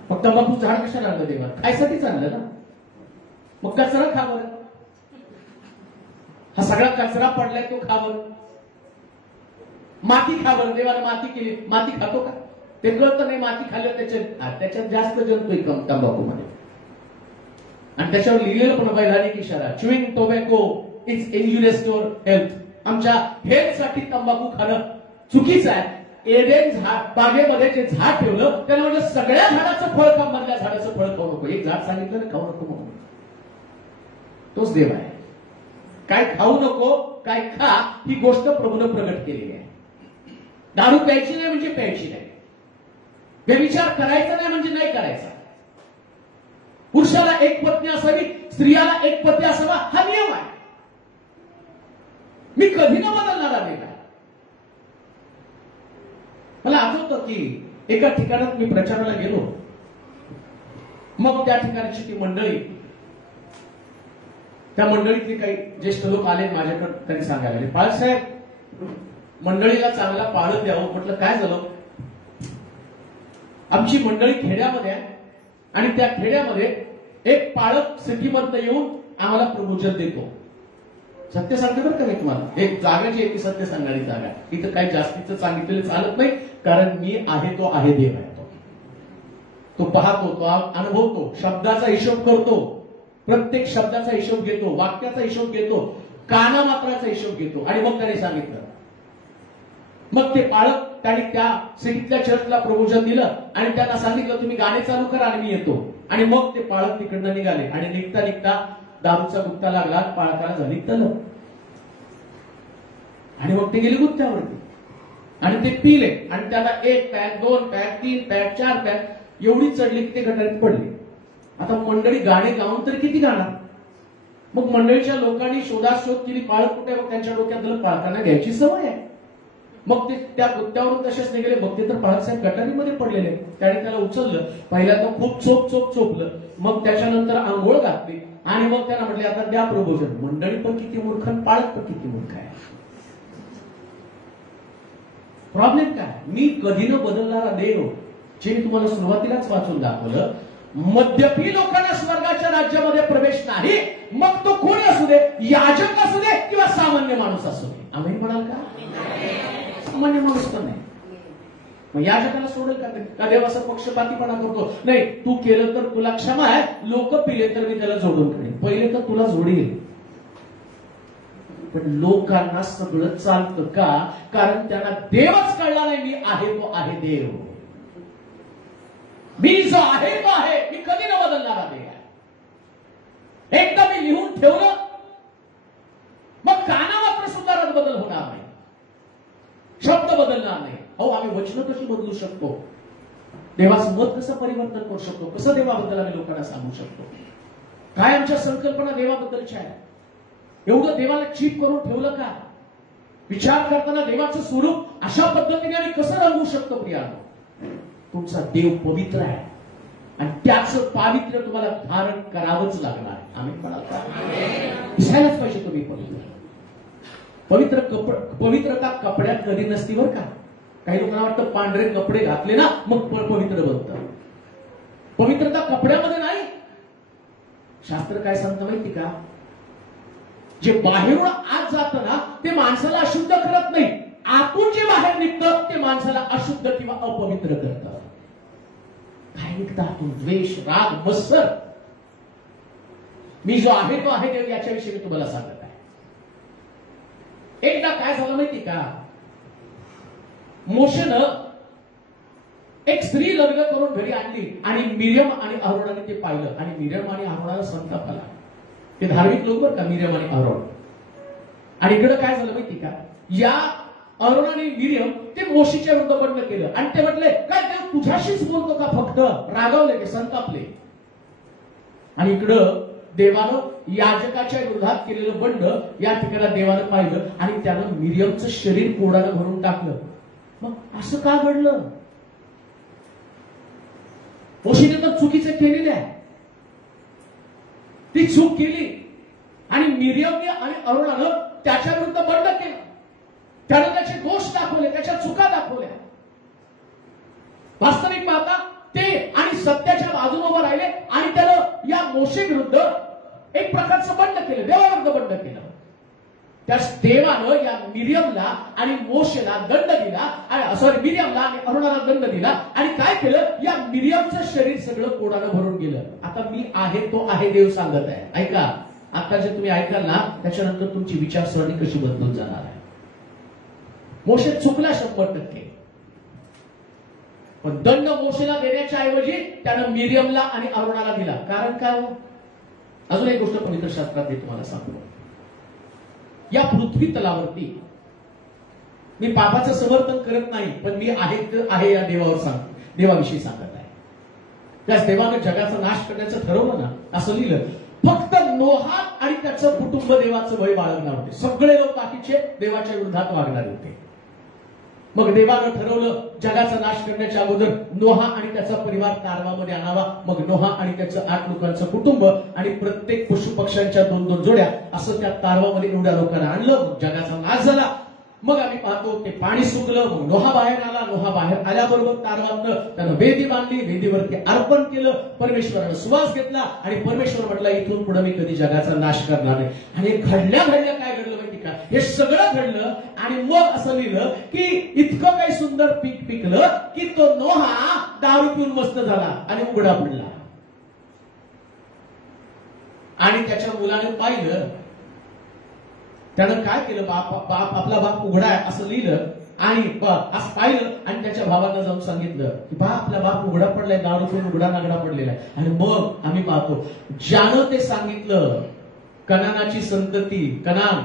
मग तंबाखू झाड कशाला आणलं? देवा खायसाठीच आणलं ना. मग कचरा खा बरं, हा सगळा कचरा पडलाय तो खा बरं. माती खा बरं, देवाला माती केली, माती खातो का? ते कळतं नाही. माती खाल्लं त्याच्यात जास्त जंतू तंबाखू मध्ये, आणि त्याच्यावर लिहिलेलं पण वैधानिक इशारा, chewing tobacco is injurious to health. आमच्या हेल्थसाठी तंबाखू खाणं चुकीचं आहे. एडेन बागेमध्ये जे झाड ठेवलं त्याला म्हणजे सगळ्या झाडाचं फळ खा, मधल्या झाडाचं फळ खाऊ नको. एक झाड सांगितलं ना खाऊ नको म्हणून, तोच देव आहे. काय खाऊ नको, काय खा, ही गोष्ट प्रभूनं प्रगट केलेली आहे. दारू प्यायची नाही म्हणजे प्यायची नाही, व्यभिचार करायचा नाही म्हणजे नाही करायचा, पुरुषाला एक पत्नी असावी, स्त्रियाला एक पती असावा, हा नियम आहे. मी कधी न बदलणारा देव आहे. मला आठवतं की एका ठिकाणात मी प्रचाराला गेलो, मग त्या ठिकाणची ती मंडळी, त्या मंडळीतले काही ज्येष्ठ लोक आले माझ्याकडे, त्यांनी सांगायला लागले, बाळासाहेब मंडळीला चांगला पाळत द्यावं. म्हटलं काय झालं? आमची मंडळी खेड्यामध्ये आहे आणि त्या खेड्यामध्ये एक पाळक सिटीमधनं येऊन आम्हाला प्रमोशन देतो. सत्य सांगते बरं का मी तुम्हाला, एक जागाची एक सत्य सांगणारी जागा. इथं काही जास्तीचं सांगितलेलं चालत नाही, कारण मी आहे तो आहे देव आहे. तो पाहतो, तो अनुभवतो, शब्दाचा हिशोब करतो, प्रत्येक शब्दाचा हिशोब घेतो, वाक्याचा हिशोब घेतो, कानामात्राचा हिशोब घेतो. आणि मग त्याने सांगितलं, मग ते पाळक त्यांनी त्या सिटीतल्या चर्चला प्रमोशन दिलं आणि त्यांना सांगितलं तुम्ही गाणे चालू करा आणि मी येतो. आणि मग ते पाळक तिकडनं निघाले आणि निघता निघता दारूचा गुत्ता लागला, पाळकाला झाली तलप. आणि मग ते गेले गुत्त्यावरती आणि ते पिले आणि त्याला 1 पॅक 2 पॅक 3 पॅक 4 पॅक एवढी चढली की ते गटारीत पडले. आता मंडळी गाणे गाऊन तर किती गाणार. मग मंडळीच्या लोकांनी शोधाशोध केली, पाळक कुठे. मग त्यांच्या डोक्यात पाळकांना घ्यायची सवय आहे. मग ते त्या गुत्त्यावरून तसेच निघाले. मग ते तर पाळकसाहेब गटारीमध्ये पडलेले. त्याने त्याला उचललं, पहिल्यांदा खूप चोपलं, मग त्याच्यानंतर आंघोळ घातली आणि मग त्याला म्हटले आता द्या प्रबोधन. मंडळी पण किती मूर्ख, पाळक पण किती मूर्ख आहे. प्रॉब्लेम काय, मी कधी न बदलणारा देव, जे मी तुम्हाला सुरुवातीलाच वाचून दाखवलं. मद्यपी लोकांना स्वर्गाच्या राज्यामध्ये प्रवेश नाही. मग तो कोणी असू दे, याजक असू दे किंवा सामान्य माणूस असू दे. आम्ही म्हणाल का, सामान्य माणूस पण नाही. मग याजकाला सोडेल का देव असं पक्षपातीपणा करतो. नाही, तू केलं तर तुला क्षमा आहे, लोक पिले तर मी त्याला जोडून काढेन. पहिले तर तुला जोडील. पण लोकांना सगळं चालतं का, कारण त्यांना देवच कळला नाही. मी आहे तो आहे देव, मी जो आहे तो आहे, मी कधी न बदलणारा देव आहे. एकदा मी लिहून ठेवलं, मग कानामात्र सुद्धा बदल होणार नाही, शब्द बदलणार नाही. अहो, आम्ही वचनं कशी बदलू शकतो, देवाचं मत कसं परिवर्तन करू शकतो, कसं देवाबद्दल आम्ही लोकांना सांगू शकतो, काय आमच्या संकल्पना देवाबद्दलच्या आहे. एवढं देवाला चीप करून ठेवलं का. विचार करताना देवाचं स्वरूप अशा पद्धतीने आम्ही कसं रंगवू शकतो. प्रियानो, तुमचा देव पवित्र आहे आणि त्याचं पावित्र्य तुम्हाला धारण करावंच लागणार आहे. आम्ही म्हणाल, दिसायलाच पाहिजे तुम्ही पवित्रता कपड्यात कधी नसती बरं का. काही लोकांना वाटतं पांढरे कपडे घातले ना मग पवित्र बनतं. पवित्रता कपड्यामध्ये नाही. शास्त्र काय सांगतं माहिती का, जे बाहेरून आत जातं ना ते माणसाला अशुद्ध करत नाही, आतून जे बाहेर निघतं ते माणसाला अशुद्ध किंवा अपवित्र करतं. काय निघतं आतून, द्वेष, राग, मत्सर. मी जो आहे तो आहे देव, याच्याविषयी मी तुम्हाला सांगत आहे. एकदा काय झालं माहिती का, मोशेनं एक स्त्री लग्न करून घरी आणली आणि मिरियम आणि अहरोनाने ते पाहिलं आणि मिरियम आणि अहरोनाला संताप आला. ते धार्मिक लोक बरं का, मिरियम आणि अहरोन. आणि इकडे काय झालं माहिती का, या अहरोन आणि मिरियम ते मोशेच्या विरुद्ध बंड केलं आणि ते म्हटले काय देव तुझ्याशीच बोलतो का, फक्त रागावले ते, संतापले. आणि इकडं देवानं याजकाच्या विरोधात केलेलं बंड या ठिकाणी देवानं पाहिलं आणि त्यानं मिरियमचं शरीर कोडानं भरून टाकलं. मग असं का घडलं. मोशेने तर चुकीचं केलेलं आहे, ती चूक केली आणि मिरियमने आणि अहरोनानं त्याच्या विरुद्ध बंड केलं. त्यानं त्याचे दोष दाखवले, त्याच्या चुका दाखवल्या. वास्तविक पाहता ते आणि सत्याच्या बाजूने उभं राहिले आणि त्यानं या मोशे विरुद्ध एक प्रकारचं बंड केलं, देवाविरुद्ध बंड केलं. त्या देवानं या मिरियमला आणि मोशेला दंड दिला, मिरियमला आणि अहरोनाला दंड दिला आणि काय केलं, या मिरियमचं शरीर सगळं कोडानं भरून गेलं. आता मी आहे तो आहे देव सांगत आहे. ऐका, आता जे तुम्ही ऐकाल ना त्याच्यानंतर तुमची विचारसरणी कशी बदलून जाणार आहे. मोशे चुकला 100%, पण दंड मोशेला देण्याच्या ऐवजी त्यानं मिरियमला आणि अहरोनाला दिला. कारण काय हो, अजून एक गोष्ट पवित्र शास्त्रात तुम्हाला सांगतो. या पृथ्वी तलावरती मी पापाचं समर्थन करत नाही, पण मी आहे या देवावर सांगतो, देवाविषयी सांगत आहे. त्याच देवानं जगाचा नाश करण्याचं ठरवलं ना, असं लिहिलं. फक्त नोहा आणि त्याचं कुटुंब देवाचं भय बाळगणार होते. सगळे लोक बाकीचे देवाच्या विरोधात वागणार होते. मग देवानं ठरवलं जगाचा नाश करण्याच्या अगोदर नोहा आणि त्याचा परिवार तारवामध्ये आणावा. मग नोहा आणि त्याचं 8 लोकांचं कुटुंब आणि प्रत्येक पशु पक्ष्यांच्या 2-2 जोड्या असं त्या तारवामध्ये एवढ्या लोकांना आणलं. जगाचा नाश झाला. मग आम्ही पाहतो ते पाणी सुकलं, मग नोहा बाहेर आला. नोहा बाहेर आल्याबरोबर तारवातनं त्यानं वेदी बांधली, वेदीवरती अर्पण केलं, परमेश्वरानं सुवास घेतला आणि परमेश्वर म्हटला इथून पुढे मी कधी जगाचा नाश करणार नाही. आणि घडल्या काय घडलं माहिती का? हे सगळं घडलं आणि मग असं लिहिलं की इतकं काही सुंदर पीक पिकलं की तो नोहा दारू पिऊन मस्त झाला आणि उघडा पडला. आणि त्याच्या मुलाने पाहिलं, त्यानं काय केलं, आपला बाप उघडा आहे असं लिहिलं आणि असं पाहिलं आणि त्याच्या भावांना जाऊन सांगितलं की आपला बाप उघडा पडलाय, दारू पिऊन उघडा नागडा पडलेला आहे. आणि मग आम्ही पाहतो ज्यानं ते सांगितलं, कनानाची संतती, कनान.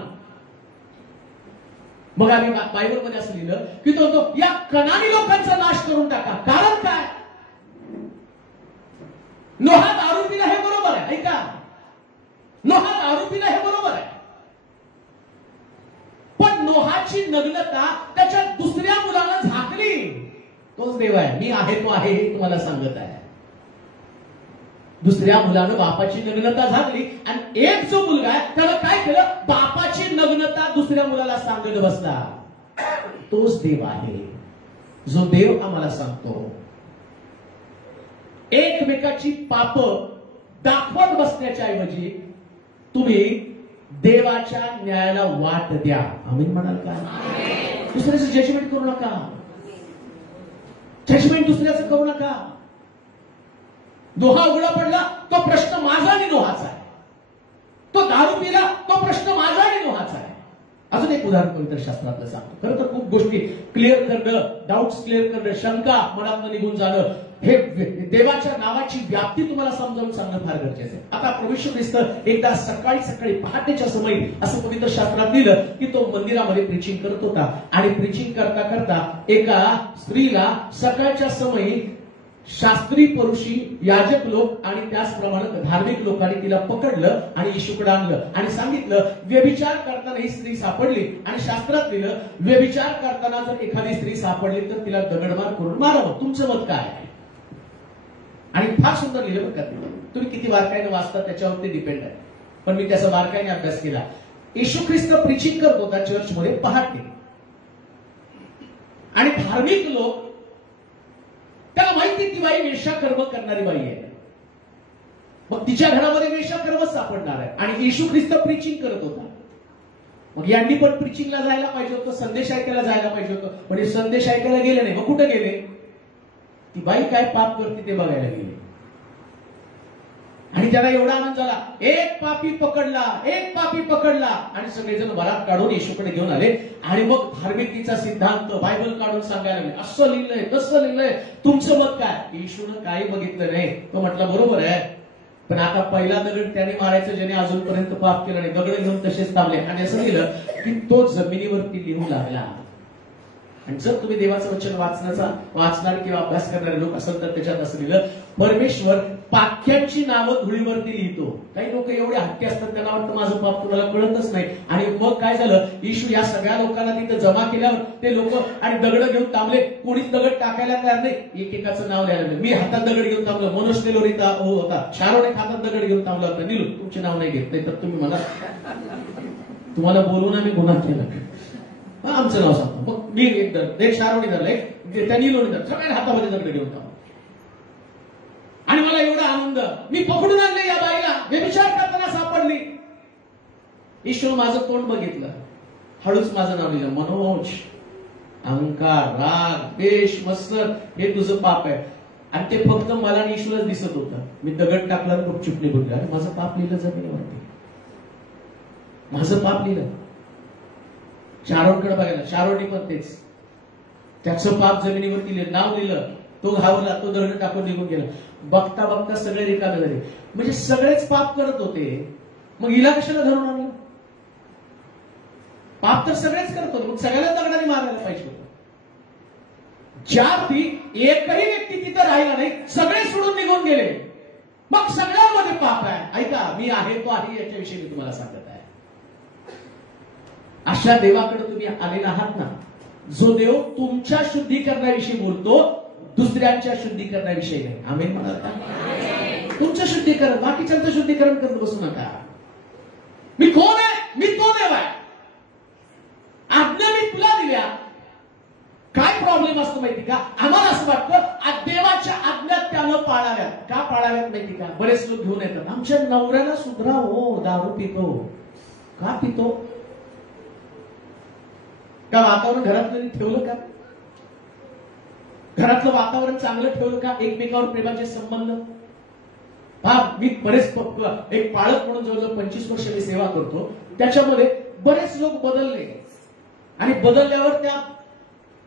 मग आम्ही बायबलमध्ये असं लिहिलं की तो या कनानी लोकांचा नाश करून टाका. कारण काय? नोहा दारू पिला हे बरोबर आहे, ऐका, नोहा दारू पिला हे बरोबर आहे, पण नोहाची नग्नता त्याच्या दुसऱ्या मुलाला झाकली. तोच देव आहे, मी आहे तो आहे हे तुम्हाला सांगत आहे. दुसऱ्या मुलानं बापाची नग्नता झाकली आणि एक जो मुलगा आहे त्याला काय केलं, बापाची नग्नता दुसऱ्या मुलाला सांगत बसला. तोच देव आहे जो देव आम्हाला सांगतो एकमेकाची पाप दाखवत बसण्याच्या ऐवजी तुम्ही देवाच्या न्यायाला वाट द्या. आम्ही म्हणाल का? दुसऱ्याचं जजमेंट करू नका, जजमेंट दुसऱ्याचं करू नका. नोहा उघडा पडला तो प्रश्न माझा आणि नोहाचा आहे, तो दारू पिला तो प्रश्न माझा आणि नोहाचा आहे. अजून एक उदाहरण पवित्र शास्त्रातलं सांगतो. खरं तर खूप गोष्टी क्लिअर करणं, डाऊट्स क्लिअर करणं, शंका मनातून निघून जाणं, हे देवाच्या नावाची व्याप्ती तुम्हाला समजावून सांगणं फार गरजेचं आहे. आता प्रभू येशू ख्रिस्त एकदा सकाळी पहाटेच्या समयी असं पवित्र शास्त्रात लिहिलं की तो मंदिरामध्ये प्रीचिंग करत होता आणि प्रीचिंग करता करता एका स्त्रीला सकाळच्या समयी शास्त्री, परुषी, याजक लोक आणि त्याचप्रमाणे धार्मिक लोकांनी तिला पकडलं आणि येशूकडे आणलं आणि सांगितलं व्यभिचार करताना ही स्त्री सापडली. आणि शास्त्रात लिहिलं व्यभिचार करताना जर एखादी स्त्री सापडली तर तिला दगडमार करून मारावं. तुमचं मत काय आहे? आणि फार सुंदर लिहिलं बरं का. तुम्ही किती बारकाईने वाचता त्याच्यावरती डिपेंड आहे, पण मी त्याचा बारकाईने अभ्यास केला. येशू ख्रिस्त प्रीचिंग करत होता चर्चमध्ये पहाटे आणि धार्मिक लोक त्याला माहिती ती बाई वेश्याकर्म करणारी बाई आहे, मग तिच्या घरामध्ये वेश्याकर्म सापडणार आहे. आणि येशू ख्रिस्त प्रीचिंग करत होता. मग यांनी पण प्रीचिंगला जायला पाहिजे होतं, संदेश ऐकायला जायला पाहिजे होतं, पण हे संदेश ऐकायला गेले नाही. मग कुठे गेले? ती बाई काय पाप करते ते बघायला गेले. आणि त्याला एवढा आनंद झाला, एक पापी पकडला, एक पापी पकडला. आणि सगळेजण बरात काढून येशूकडे घेऊन आले आणि मग धार्मिकतेचा सिद्धांत बायबल काढून सांगायला लागले, असं लिहिलंय तसं लिहिलंय, तुमचं मत काय? येशूनं काही बघितलं नाही. तो म्हटलं बरोबर आहे, पण आता पहिला दगड त्याने मारायचं ज्याने अजूनपर्यंत पाप केलं नाही, दगड घेऊन तसेच थांबले. आणि असं लिहिलं की तो जमिनीवरती लिहू लागला. आणि जर तुम्ही देवाचं वचन वाचणार किंवा अभ्यास करणारे लोक असेल तर त्याच्यात असं लिहिलं, परमेश्वर पाक्यांची नावं धुळीवरती लिहितो. काही लोक एवढे हट्टी असतात, त्यांना वाटतं माझं पाप कुणाला कळतच नाही. आणि मग काय झालं, येशू या सगळ्या लोकांना तिथे जमा केल्यावर ते लोक आणि दगड घेऊन थांबले. कोणीच दगड टाकायला तयार नाही, एकेकाचं नाव लिहायला लागलं. मी हातात दगड घेऊन थांबलो, मनोज टेलोरी होता, शारोने हातात दगड घेऊन थांबला होता. नीलू तुमचे नाव नाही घेत नाही तर तुम्ही मला, तुम्हाला बोलून आम्ही गुन्हा केला, आमचं नाव सांगतो. मग मी एक शारोनी धरलंय, त्या नीलोनी धरलं, सगळ्या हातामध्ये दगड घेऊन थांबलो. आणि मला एवढा आनंद, मी पकडून आणले या बाईला, व्यभिचार करताना सापडली. ईश्वर माझं तोंड बघितलं, हळूच माझं नाव लिहिलं, मनोज, अहंकार, राग, द्वेष, मत्सर हे तुझं पाप आहे. आणि ते फक्त मला आणि ईश्वरच दिसत होतं. मी दगड टाकला, गुपचूप निघून गेला आणि माझं पाप लिहिलं जमिनीवरती, माझं पाप लिहिलं. शारोनकडे बघायला, शारोनी पण तेच, त्याचं पाप जमिनीवरती लिहिलं, नाव लिहिलं. तो घावरला, तो दगड टाकून निघून गेला. बघता बघता सगळे रिकामे झाले. म्हणजे सगळेच पाप करत होते, मग हिला कशाला धरून आणलं? पाप तर सगळेच करत होते, मग सगळ्याला दगडाने मारायला पाहिजे होतं. ज्यावरती एकही व्यक्ती तिथं राहिला नाही, सगळे सोडून निघून गेले, मग सगळ्यांमध्ये पाप आहे. ऐका, मी आहे तो आहे याच्याविषयी मी तुम्हाला सांगत आहे. अशा देवाकडे तुम्ही आलेला आहात ना, जो देव तुमच्या शुद्धीकरणाविषयी बोलतो, दुसऱ्यांच्या शुद्धीकरणाविषयी नाही. आमेन म्हणाल का? तुमचं शुद्धीकरण, बाकीच्यांचं शुद्धीकरण करत बसू नका. मी कोण आहे? मी तो देव आहे. आज्ञा मी तुला का? बरेच लोक घेऊन येतात, आमच्या नवऱ्याला सुधरा हो, दारू पितो. का पितो? का वातावरण घरातलं ठेवलं का? घरातलं वातावरण चांगलं ठेवलं का? एकमेकावर प्रेमाचे संबंध. मी बरेच एक पाळक म्हणून जवळजवळ 25 वर्ष मी सेवा करतो, त्याच्यामध्ये बरेच लोक बदलले आणि बदलल्यावर त्या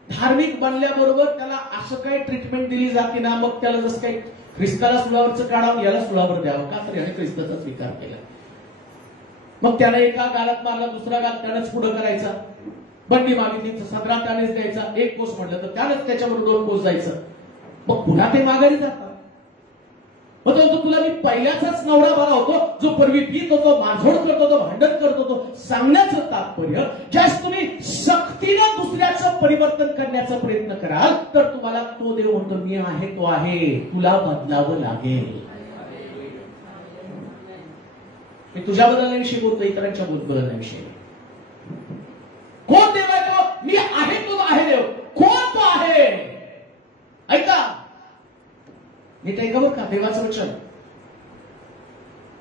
धार्मिक बनल्याबरोबर त्याला असं काही ट्रीटमेंट दिली जाते ना, मग त्याला जसं काही ख्रिस्ताला सुळावरचं काढावं, याला सुळावर द्यावं का? तर याने ख्रिस्ताचा स्वीकार केला. मग त्याला एका गालात मारला, दुसरा गाल त्यानंच पुढं करायचा, बंडी मागितली सदरा त्यानेच द्यायचा, एक कोस म्हटलं तर त्यानंच त्याच्यावर 2 कोस जायचं. मग पुन्हा ते माघारी जातात. मग तो तुला मी पहिल्याचाच नवरा बरा होतो, जो पूर्वी पीत होतो, मारझोड करत होतो, भांडण करत होतो. सांगण्याचं तात्पर्य, ज्यास तुम्ही सक्तीने दुसऱ्याचं परिवर्तन करण्याचा प्रयत्न कराल तर तुम्हाला तो देव म्हणतो मी आहे तो आहे, तुला बदलावं लागेल. मी तुझ्या बदलण्याविषयी बोलतो, इतरांच्या बदलण्याविषयी. कोण देव आहे तो? मी आहे तो आहे देव. कोण तो आहे? ऐका, नीट ऐका बरं का, देवाचं वचन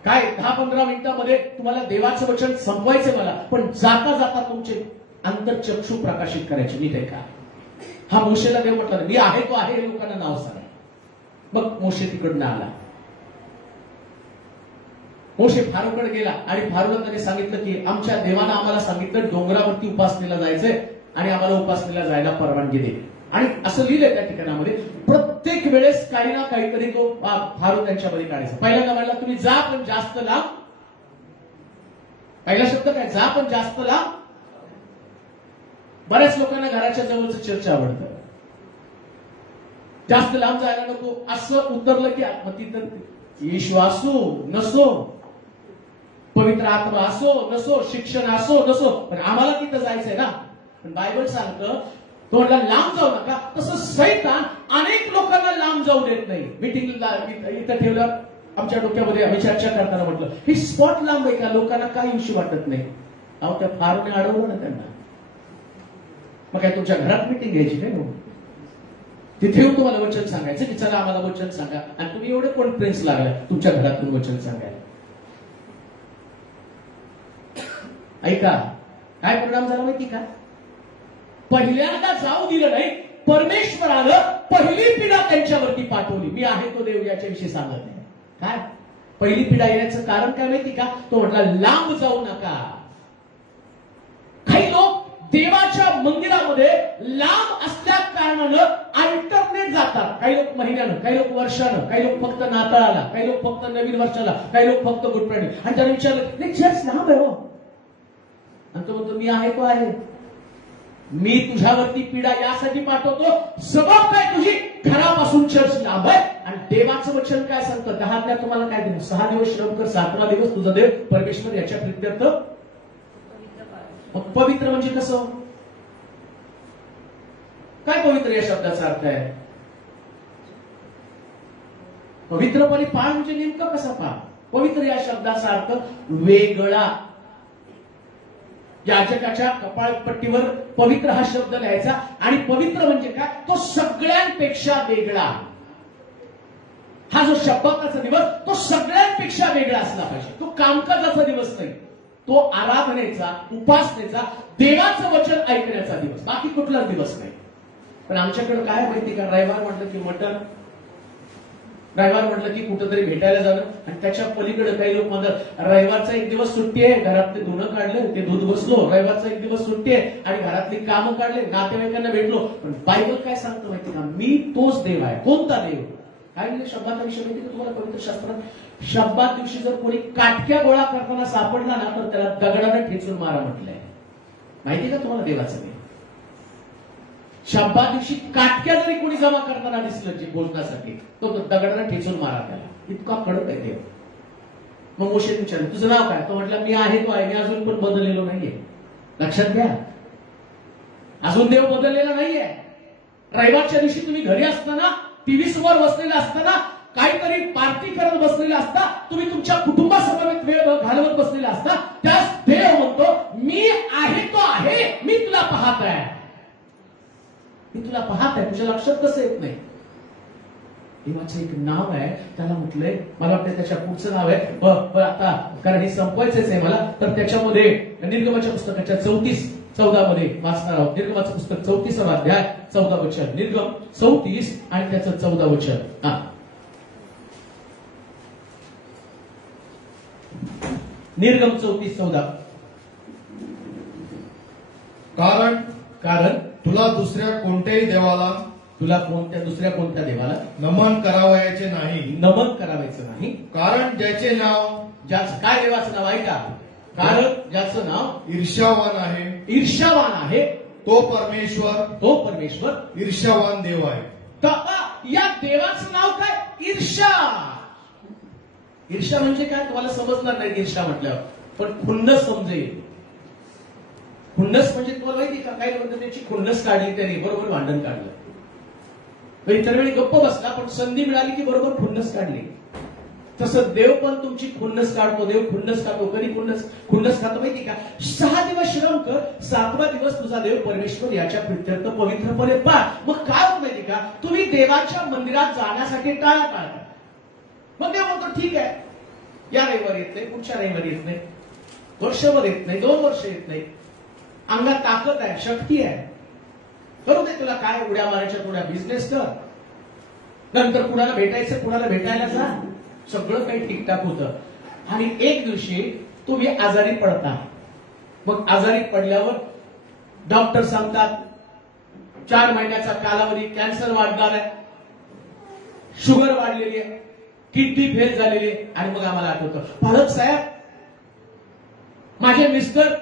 काय 10-15 मिनिटांमध्ये तुम्हाला देवाचं वचन संपवायचं मला, पण जाता जाता तुमचे अंतर्चक्षु प्रकाशित करायचे. नीट ऐका. हा मोशेला देव म्हटला मी आहे तो आहे, लोकांना नाव सांगा. मग मोशे तिकडनं आला. मोशे फारूकडे गेला आणि फारूला त्याने सांगितलं की आमच्या देवानं आम्हाला सांगितलं डोंगरावरती उपासनेला जायचंय आणि आम्हाला उपासनेला जायला परवानगी दे. आणि असं लिहिलंय त्या ठिकाणामध्ये, प्रत्येक वेळेस काही ना काहीतरी तो फारू त्यांच्यामध्ये काढायचा. पहिल्यांदा म्हणला तुम्ही जा पण जास्त लांब. पहिला शब्द काय? जा पण जास्त लांब. बऱ्याच लोकांना घराच्या जवळचं चर्च आवडतं, जास्त लांब जायला नको असं उतरलं की तिथं येशू असो नसो, पवित्र आत्मा असो नसो, शिक्षण असो नसो, पण आम्हाला तिथं जायचंय ना. पण बायबल सांगतं तो म्हटला लांब जाऊ नका. तसं सैतान अनेक लोकांना लांब जाऊ देत नाही. मिटिंगला इथं ठेवलं, आमच्या डोक्यामध्ये आम्ही चर्चा करताना म्हटलं हे स्पॉट लांब आहे का, लोकांना काय इश्यू वाटत नाही. अहो त्या फारूने अडवलं ना त्यांना. मग काय तुमच्या घरात मिटिंग घ्यायची नाही, तिथे येऊन तुम्हाला वचन सांगायचं की चला आम्हाला वचन सांगा, आणि तुम्ही एवढे कॉन्फरन्स लागला तुमच्या घरातून वचन सांगायला. ऐका, काय परिणाम झाला माहिती का? पहिल्यांदा जाऊ दिलं नाही, परमेश्वरानं पहिली पिढा त्यांच्यावरती पाठवली. मी आहे तो देव याच्याविषयी सांगत नाही. काय पहिली पिढा येण्याचं कारण काय माहिती का? तो म्हटला लांब जाऊ नका. काही लोक देवाच्या मंदिरामध्ये लांब असल्या कारणानं अल्टरनेट जातात. काही लोक महिन्यानं, काही लोक वर्षानं, काही लोक फक्त नाताळाला, काही लोक फक्त नवीन वर्षाला, काही लोक फक्त गुड फ्रायडे. आणि त्याने विचारलं नाही चर्च लांब आहे हो, आणि तो म्हणतो मी आहे तो आहे. मी तुझ्यावरती पिढा यासाठी पाठवतो, सबब काय तुझी घरापासून चर्च लांब आहे. आणि देवाचं वचन काय सांगतं? 10 आज्ञा तुम्हाला काय दिलं? 6 दिवस श्रम कर, 7वा दिवस तुझा देव परमेश्वर याच्या प्रित्यर्थ पवित्र. म्हणजे कसं काय पवित्र या शब्दाचा अर्थ आहे? पवित्रपणे पाळ म्हणजे नेमकं कसा पाळ? पवित्र या शब्दाचा अर्थ वेगळा. याचकाच्या कपाळपट्टीवर पवित्र हा शब्द लिहायचा. आणि पवित्र म्हणजे काय? तो सगळ्यांपेक्षा वेगळा. हा जो शब्दाचा दिवस तो सगळ्यांपेक्षा वेगळा असला पाहिजे. तो कामकाजाचा दिवस नाही, तो आराधनेचा, उपासनेचा, देवाचं वचन ऐकण्याचा दिवस, बाकी कुठलाच दिवस नाही. पण आमच्याकडे काय माहिती का? रविवार म्हटलं की मटण, रविवार म्हटलं की कुठंतरी भेटायला जाणं. आणि त्याच्या पलीकडे काही लोक म्हणतात रविवारचा एक दिवस सुट्टी आहे, घरातले धुणं काढलं, ते दूध बसलो. रविवारचा एक दिवस सुट्टी आहे आणि घरातली कामं काढले, नातेवाईकांना भेटलो. पण बायबल काय सांगतं माहिती का? मी तोच देव आहे. कोणता देव? काय म्हणजे शब्दाचा विषय माहिती का तुम्हाला? पवित्र शास्त्रात शब्दात दिवशी जर कोणी काटक्या गोळा करताना सापडला ना तर त्याला दगडाने ठेचून मारा म्हटलंय. माहिती का तुम्हाला देवाचं देव? शब्दात दिवशी काटक्या जरी कोणी जमा करताना दिसलं जी बोलण्यासाठी, तो दगडाने ठेचून मारा त्याला. इतका कडक आहे देव. मग मोशेने विचारलं तुझं नाव काय? तो म्हटलं मी आहे तो आहे, मी अजून पण बदललेलो नाहीये. लक्षात घ्या, अजून देव बदललेला नाहीये. रविवारच्या दिवशी तुम्ही घरी असताना, टीव्ही समोर बसलेला असताना, काहीतरी पार्टी करत बसलेला असता, तुम्ही तुमच्या कुटुंबासमवेत वेळ घालवत बसलेला असता, त्यास देव म्हणतो मी आहे तो आहे, मी तुला पाहत आहे. मी तुला पाहत आहे. तुझ्या लक्षात कसं येत नाही? देवाचं एक नाव आहे, त्याला म्हटलंय, मला वाटतं त्याच्या पुढचं नाव आहे आता, कारण हे संपवायचंच आहे मला, तर त्याच्यामध्ये निर्गमाच्या पुस्तकाच्या 14 मध्ये वाचणार आहोत. निर्गमाचं पुस्तक 34 अध्याय 14 वचन. निर्गम 34 आणि त्याचं 14 वचन. निर्गम 34:14. कारण तुला दुसऱ्या कोणत्याही देवाला नमन करावयाचे नाही. नमन करावायचं नाही. कारण ज्याचे नाव, ज्याचं काय देवाचं नाव आहे का? कारण ज्याचं नाव ईर्ष्यावान आहे तो परमेश्वर ईर्ष्यावान देव आहे. तर या देवाचं नाव काय? ईर्ष्या. ईर्ष्या म्हणजे काय तुम्हाला समजणार नाही ईर्ष्या म्हटल्यावर, पण खुन्नस समजेल. खुन्नस म्हणजे तुम्हाला माहिती का, काही लोक त्याची खुन्नस काढली, त्याने बरोबर भांडण काढलं. इतर वेळी गप्प बसला, पण संधी मिळाली की बरोबर खुन्नस काढली. तसं देव पण तुमची खुन्नस काढतो. देव खुन्नस काढतो. कधी खुन्नस खातो माहिती का? 6 दिवस श्रम कर, 7वा दिवस तुझा देव परमेश्वर याच्या प्रित्यर्थ पवित्रपणे पाळ. मग काय होत माहिती का, तुम्ही देवाच्या मंदिरात जाण्यासाठी टाळा टाळता. मग देव म्हणतो ठीक आहे, या रविवारी येत नाही, पुढच्या रविवारी येत नाही, वर्षभर येत नाही, 2 वर्ष येत नाही, अंगात ताकद आहे, शक्ती आहे, करू दे तुला काय उड्या मारायच्या, थोड्या बिझनेस कर, नंतर कुणाला भेटायचं, कुणाला भेटायला जा, सगळं काही ठीकठाक होतं. आणि एक दिवशी तुम्ही आजारी पडता. मग आजारी पडल्यावर डॉक्टर सांगतात 4 महिन्याचा कालावधी, कॅन्सर वाढणार आहे, शुगर वाढलेली आहे, किडनी फेल झालेली आहे. आणि मग आम्हाला आठवतं, पालक साहेब माझे मिस्टर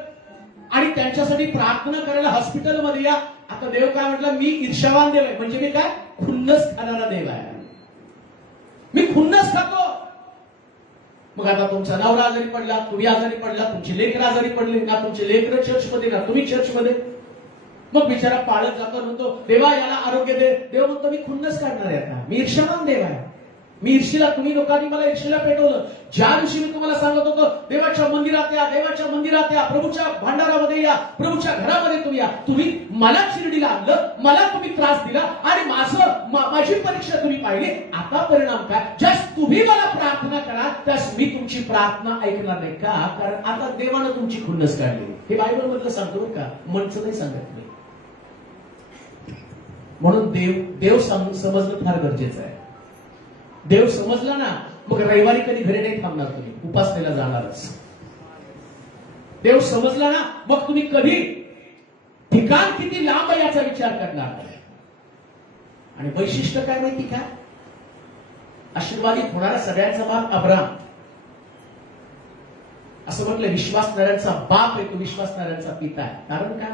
आणि त्यांच्यासाठी प्रार्थना करायला हॉस्पिटलमध्ये या. आता देव काय म्हटलं, मी ईर्ष्यावान देव आहे. म्हणजे मी काय? खुन्नस खाणारा देव आहे. मी खुन्नस खातो. मग आता तुमचा नवरा आजारी पडला, तुम्ही आजारी पडला, तुमची लेकरं आजारी पडली, ना तुमचे लेकरं चर्चमध्ये ना तुम्ही चर्चमध्ये. मग बिचारा पाळत जातो, म्हणतो देवा याला आरोग्य दे. देव म्हणतो मी खुन्नस काढणार आहे. आता मी ईर्ष्यावान देव आहे. मी ईर्षेला, तुम्ही लोकांनी मला ईर्षेला पेटवलं. ज्या दिवशी मी तुम्हाला सांगत होतो देवाच्या मंदिरात या, देवाच्या मंदिरात या, प्रभूच्या भांडारामध्ये या, प्रभूच्या घरामध्ये तुम्ही या, तुम्ही मला शिर्डीला आणलं, मला तुम्ही त्रास दिला आणि माझी परीक्षा तुम्ही पाहिली. आता परिणाम काय? ज्यास तुम्ही मला प्रार्थना करा त्यास मी तुमची प्रार्थना ऐकणार नाही. का? कारण आता देवानं तुमची खुन्नस काढली. हे बायबल मधलं सांगतो बरं का, मनचं नाही सांगत मी. म्हणून देव समजणं फार गरजेचं आहे. देव समजला ना, मग रविवारी कधी घरी नाही थांबणार, तुम्ही उपासनेला जाणारच. देव समजला ना, मग तुम्ही कधी ठिकाण किती लांब आहे याचा विचार करणार. आणि वैशिष्ट्य काय माहिती का? आशीर्वादित होणारा सगळ्यांचा बाप अब्राम. असं म्हटलं विश्वासणाऱ्यांचा बाप आहे तो, विश्वासणाऱ्यांचा पिता आहे. कारण काय?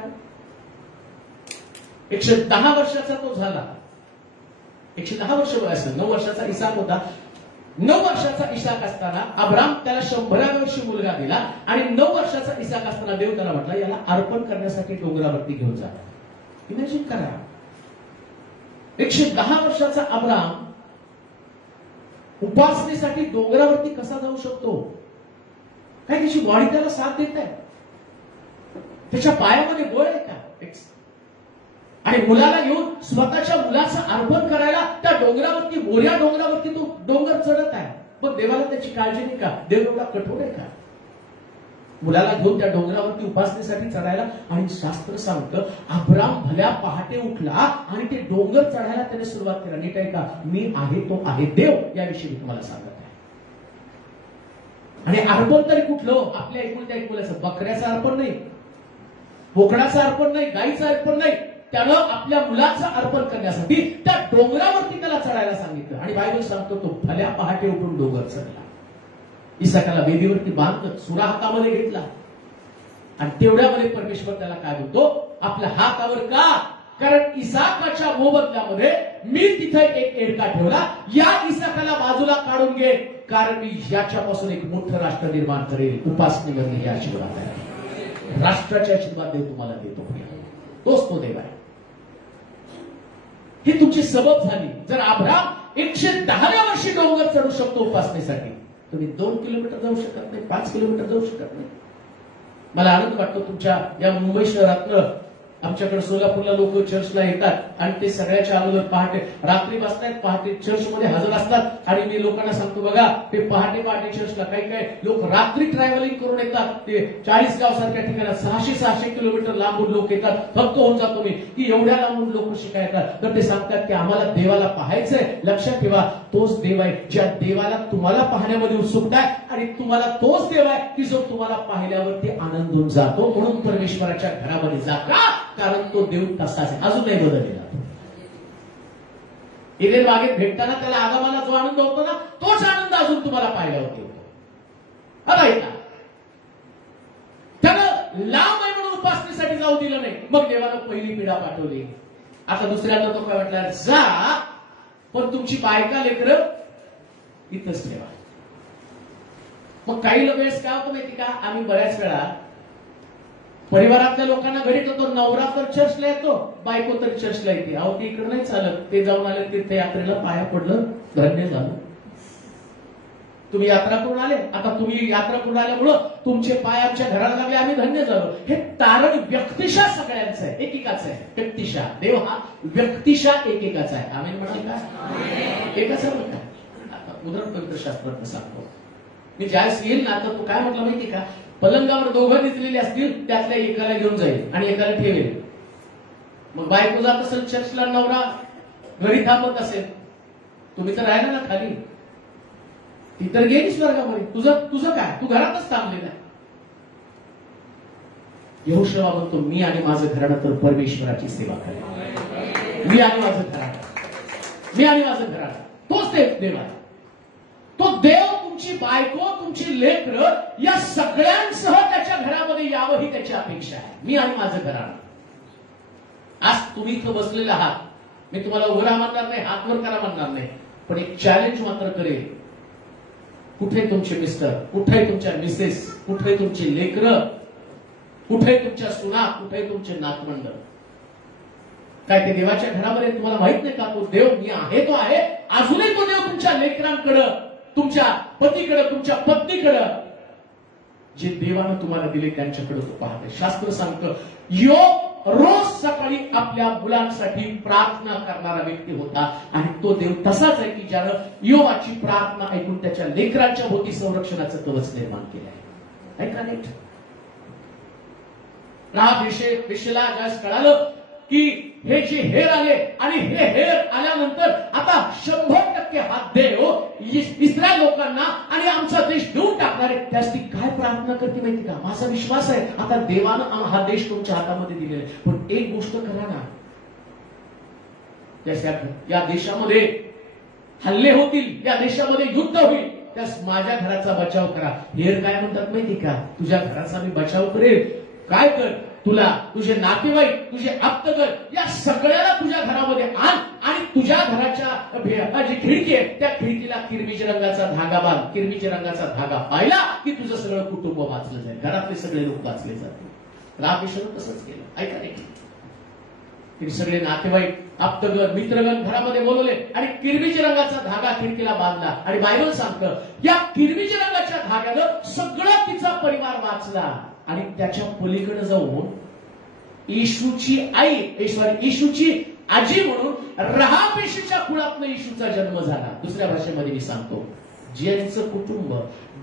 110 वर्षाचा तो झाला. 110 वर्ष वयाचं. 9 वर्षाचा इसाक होता. 9 वर्षाचा इसाक असताना अब्राम त्याला 100व्या वर्षी मुलगा दिला. आणि 9 वर्षाचा इसाक असताना देव त्याला म्हटला याला अर्पण करण्यासाठी डोंगरावरती घेऊन जा. इमॅजिन करा, 110 वर्षाचा अब्राम उपासनेसाठी डोंगरावरती कसा जाऊ शकतो? काय त्याची बॉडी त्याला साथ देत आहे? त्याच्या पायामध्ये बळ आहे का? आणि मुलाला घेऊन स्वतःच्या मुलाचं अर्पण करायला त्या डोंगरावरती, मोऱ्या डोंगरावरती तो डोंगर चढत आहे. पण देवाला त्याची काळजी नाही का? देव एवढा कठोर आहे का? मुलाला घेऊन त्या डोंगरावरती उपासनेसाठी चढायला. आणि शास्त्र सांगतं अब्राम भल्या पहाटे उठला आणि ते डोंगर चढायला त्याने सुरुवात केला. नीट आहे का? मी आहे तो आहे देव, याविषयी मी तुम्हाला सांगत आहे. आणि अर्पण तरी कुठलं? आपल्या ऐकून बकऱ्याचं अर्पण नाही, बोकडाचं अर्पण नाही, गाईचं अर्पण नाही. त्यानं आपल्या मुलाचं अर्पण करण्यासाठी त्या डोंगरावरती त्याला चढायला सांगितलं. आणि बायबल सांगतो तो भल्या पहाटे उठून डोंगर चढला. इसाकाला वेदीवरती बांधलं, सुरा हातामध्ये घेतला. आणि तेवढ्यामध्ये परमेश्वर त्याला काय म्हणतो? आपल्या हातावर का? कारण इसाकाच्या मोबदल्यामध्ये मी तिथे एक एडका ठेवला, या इसाकाला बाजूला काढून घे, कारण मी याच्यापासून एक मोठं राष्ट्र निर्माण करेल. उपासनेमध्ये हे आशीर्वाद आहे. राष्ट्राचे आशीर्वाद देव तुम्हाला देतो. तोच तो देव आहे. ही तुमची सबब झाली. जर अब्राम 110व्या वर्षी डोंगर चढू शकतो उपासनेसाठी, तुम्ही 2 किलोमीटर जाऊ शकत नाही, 5 किलोमीटर जाऊ शकत नाही. मला आनंद वाटतो तुमच्या या मुंबई शहरातनं आमच्याकडे सोलापूरला लोक चर्चला येतात आणि ते सगळ्याच्या अगोदर पहाटे रात्री बसतायत, पहाटे चर्चमध्ये हजर असतात आणि मी लोकांना सांगतो बघा ते पहाटे चर्चला काही लोक रात्री ट्रॅव्हलिंग करून येतात. ते 40 गाव सारख्या ठिकाणी 600 किलोमीटर लांबून लोक येतात. फक्त होऊन जातो मी की एवढ्या लांबून लोक शिकायतात. तर ते सांगतात की आम्हाला देवाला पाहायचंय. लक्षात ठेवा तोच देव आहे ज्या देवाला तुम्हाला पाहण्यामध्ये उत्सुकता आहे आणि तुम्हाला तोच देव आहे की जो तुम्हाला पाहिल्यावरती आनंद होऊन जातो. म्हणून परमेश्वराच्या घरामध्ये जाता, कारण तो देव तसाच आहे, अजून नाही बदललेला. इथे बागेत भेटताना त्याला आगमनाला जो आनंद होतो ना तोच आनंद अजून तुम्हाला पाहिल्यावरती होतो. त्यानं लांब आहे म्हणून उपासनेसाठी जाऊ दिलं नाही. मग देवाला पहिली पिढा पाठवली. आता दुसऱ्यांदा तो काय म्हटला, जा पण तुमची बायका लेकरं इथंच ठेवा. मग काही वेळेस काय होतं माहिती का, आम्ही बऱ्याच वेळा परिवारातल्या लोकांना घरी ठेवतो. नवरा तर चर्चला येतो, बायको तर चर्चला येते. अहो ते इकडे नाही चालत. ते जाऊन आले तीर्थयात्रेला, पाया पडलं, धन्य झालं. तुम्ही यात्रा करून आले, आता तुम्ही यात्रा करून आल्यामुळं तुमचे पाय आमच्या घराला लागले, आम्ही धन्य झालो. हे तारण व्यक्तिशा सगळ्यांचं आहे, एकेकाचं आहे. व्यक्तिशा देव हा व्यक्तिशा एकेकाचा आहे. आम्ही म्हणाल का एकाच आहे. आता उदाहरण तंत्रशास्त्रात सांगतो मी, ज्यावेळेस येईल ना तर तू काय म्हटलं माहिती का, पलंगावर दोघं निजलेले असतील त्यातल्या एकाला घेऊन जाईल आणि एकाला ठेवेल. मग बायको जात असेल चर्चला, नवरा घरी थांबत असेल, तुम्ही तर राहिला ना खाली, ती तर गेली स्वर्गामध्ये. तुझं काय, तू घरातच थांबलेला आहे. यहोशुआ म्हणतो मी आणि माझं घराणं तर परमेश्वराची सेवा करेल. मी आणि माझं घराणं तोच देव आहे. तो देव तुमची बायको, तुमची लेकरं या सगळ्यांसह त्याच्या घरामध्ये यावं ही त्याची अपेक्षा आहे. मी आणि माझं घराणं. आज तुम्ही इथं बसलेले आहात, मी तुम्हाला उभं राहा म्हणणार नाही, हात वर करा म्हणणार नाही, पण एक चॅलेंज मात्र करेल. कुठे तुमचे मिस्टर, कुठे तुमच्या मिसेस, कुठे तुमची लेकरं, कुठे तुमच्या सुना, कुठे तुमचे नातवंड. काय ते देवाच्या घरामध्ये तुम्हाला माहित नाही का, तो देव मी आहे तो आहे. अजूनही तो देव तुमच्या लेकरांकडं, तुमच्या पतीकडे, तुमच्या पत्नीकडे जे देवानं तुम्हाला दिले त्यांच्याकडे तो पाहते. शास्त्र सांगतं योग रोज सकाळी आपल्या मुलांसाठी प्रार्थना करणारा व्यक्ती होता आणि तो देव तसाच आहे की ज्यानं योगाची प्रार्थना ऐकून त्याच्या लेकरांच्या भोवती संरक्षणाचं कवच निर्माण केलं आहे. ऐका नीट. राबेशेला ज्यास कळालं की हे जे हेर आले आणि हे हेर आल्यानंतर आता 100% हा देव इस्रायल लोकांना आणि आमचा देश देऊन टाकणार आहे, त्यास ती काय प्रार्थना करते माहिती का, माझा विश्वास आहे आता देवानं हा देश तुमच्या हातामध्ये दिलेला आहे, पण एक गोष्ट करा ना, या देशामध्ये हल्ले होतील, या देशामध्ये युद्ध होईल, त्यास माझ्या घराचा बचाव करा. हेर काय म्हणतात माहिती का, तुझ्या घराचा मी बचाव करेल. काय कर, तुला तुझे नातेवाईक, तुझे आप्तगण या सगळ्याला तुझ्या घरामध्ये आण आणि तुझ्या घराच्या जी खिडकी आहे त्या खिडकीला किरमिजी रंगाचा धागा बांध. किरमिजी रंगाचा धागा पाहिला की तुझं सगळं कुटुंब वाचलं जाईल, घरातले सगळे लोक वाचले जातील. रामेश्वर तसंच केलं. ऐका नाही, सगळे नातेवाईक, आप्तगण, मित्रगण घरामध्ये बोलवले आणि किरमिजी रंगाचा धागा खिडकीला बांधला. आणि बायबल सांगतं या किरमिजी रंगाच्या धाग्यानं सगळं तिचा परिवार वाचला. आणि त्याच्या पलीकडे जाऊन येशूची आई, येशूची आजी म्हणून रहाबेशीच्या कुळातनं येशूचा जन्म झाला. दुसऱ्या भाषेमध्ये मी सांगतो, ज्यांचं कुटुंब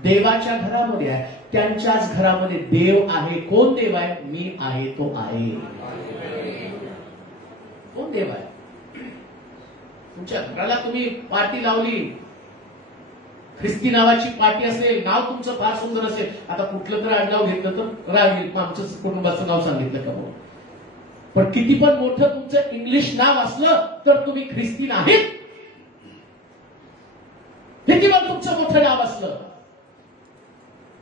देवाच्या घरामध्ये आहे त्यांच्याच घरामध्ये देव आहे. कोण देव आहे? मी आहे तो आहे. कोण देव आहे? तुमच्या घराला तुम्ही पार्टी लावली, ख्रिस्ती नावाची पार्टी असेल, नाव तुमचं फार सुंदर असेल, आता कुठलं तर आडनाव घेतलं तर राहील, आमचं कुटुंबाचं नाव सांगितलं का म्हणून, पण किती पण मोठं तुमचं इंग्लिश नाव असलं तर तुम्ही ख्रिस्ती नाहीत. किती पण तुमचं मोठं नाव असलं,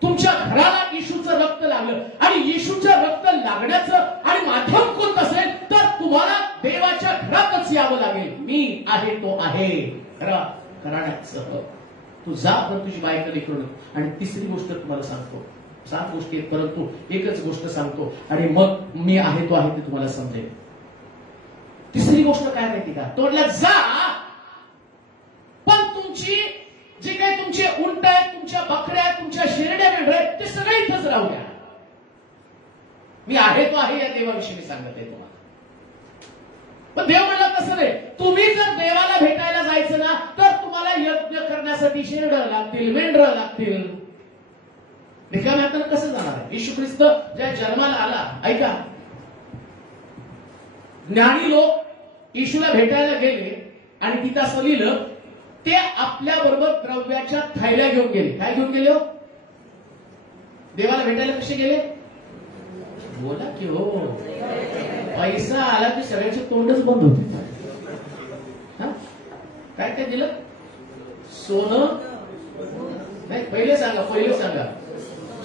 तुमच्या घराला येशूचं रक्त लागलं आणि येशूचं रक्त लागण्याचं आणि माध्यम कोणतं असेल तर तुम्हाला देवाच्या घरातच यावं लागेल. मी आहे तो आहे घराण्यासह. तू जा पण तुझी बायका लेकरू. आणि तिसरी गोष्ट तुम्हाला सांगतो, 7 गोष्टी आहेत परंतु एकच गोष्ट सांगतो आणि मग मी आहे तो आहे ते तुम्हाला समजेल. तिसरी गोष्ट काय माहिती का, तोडला जा पण तुमची जे काही तुमचे उंट आहेत, तुमच्या बकऱ्या आहेत, तुमच्या शेरड्या मेंढ्या आहेत ते सगळे इथंच राहू द्या. मी आहे तो आहे या देवाविषयी मी सांगत आहे तुम्हाला. पण देव म्हणला तसं नाही. तुम्ही जर देवाला भेटायला जायचं ना तर तुम्हाला यज्ञ करण्यासाठी शेरडं लागतील, मेंढरं लागतील. रिकाम्या हातानं कसं जाणार आहे? येशू ख्रिस्त ज्या जन्माला आला, ऐका, ज्ञानी लोक येशूला भेटायला गेले आणि तिथं असं लिहिलं, ते आपल्या बरोबर द्रव्याच्या थैल्या घेऊन गेले. काय घेऊन गेले हो? देवाला भेटायला कसे गेले? बोला की हो. पैसा आला की सगळ्याचे तोंडच बंद होते. काय काय दिलं? सोनं नाही, पहिले सांगा, पहिले सांगा.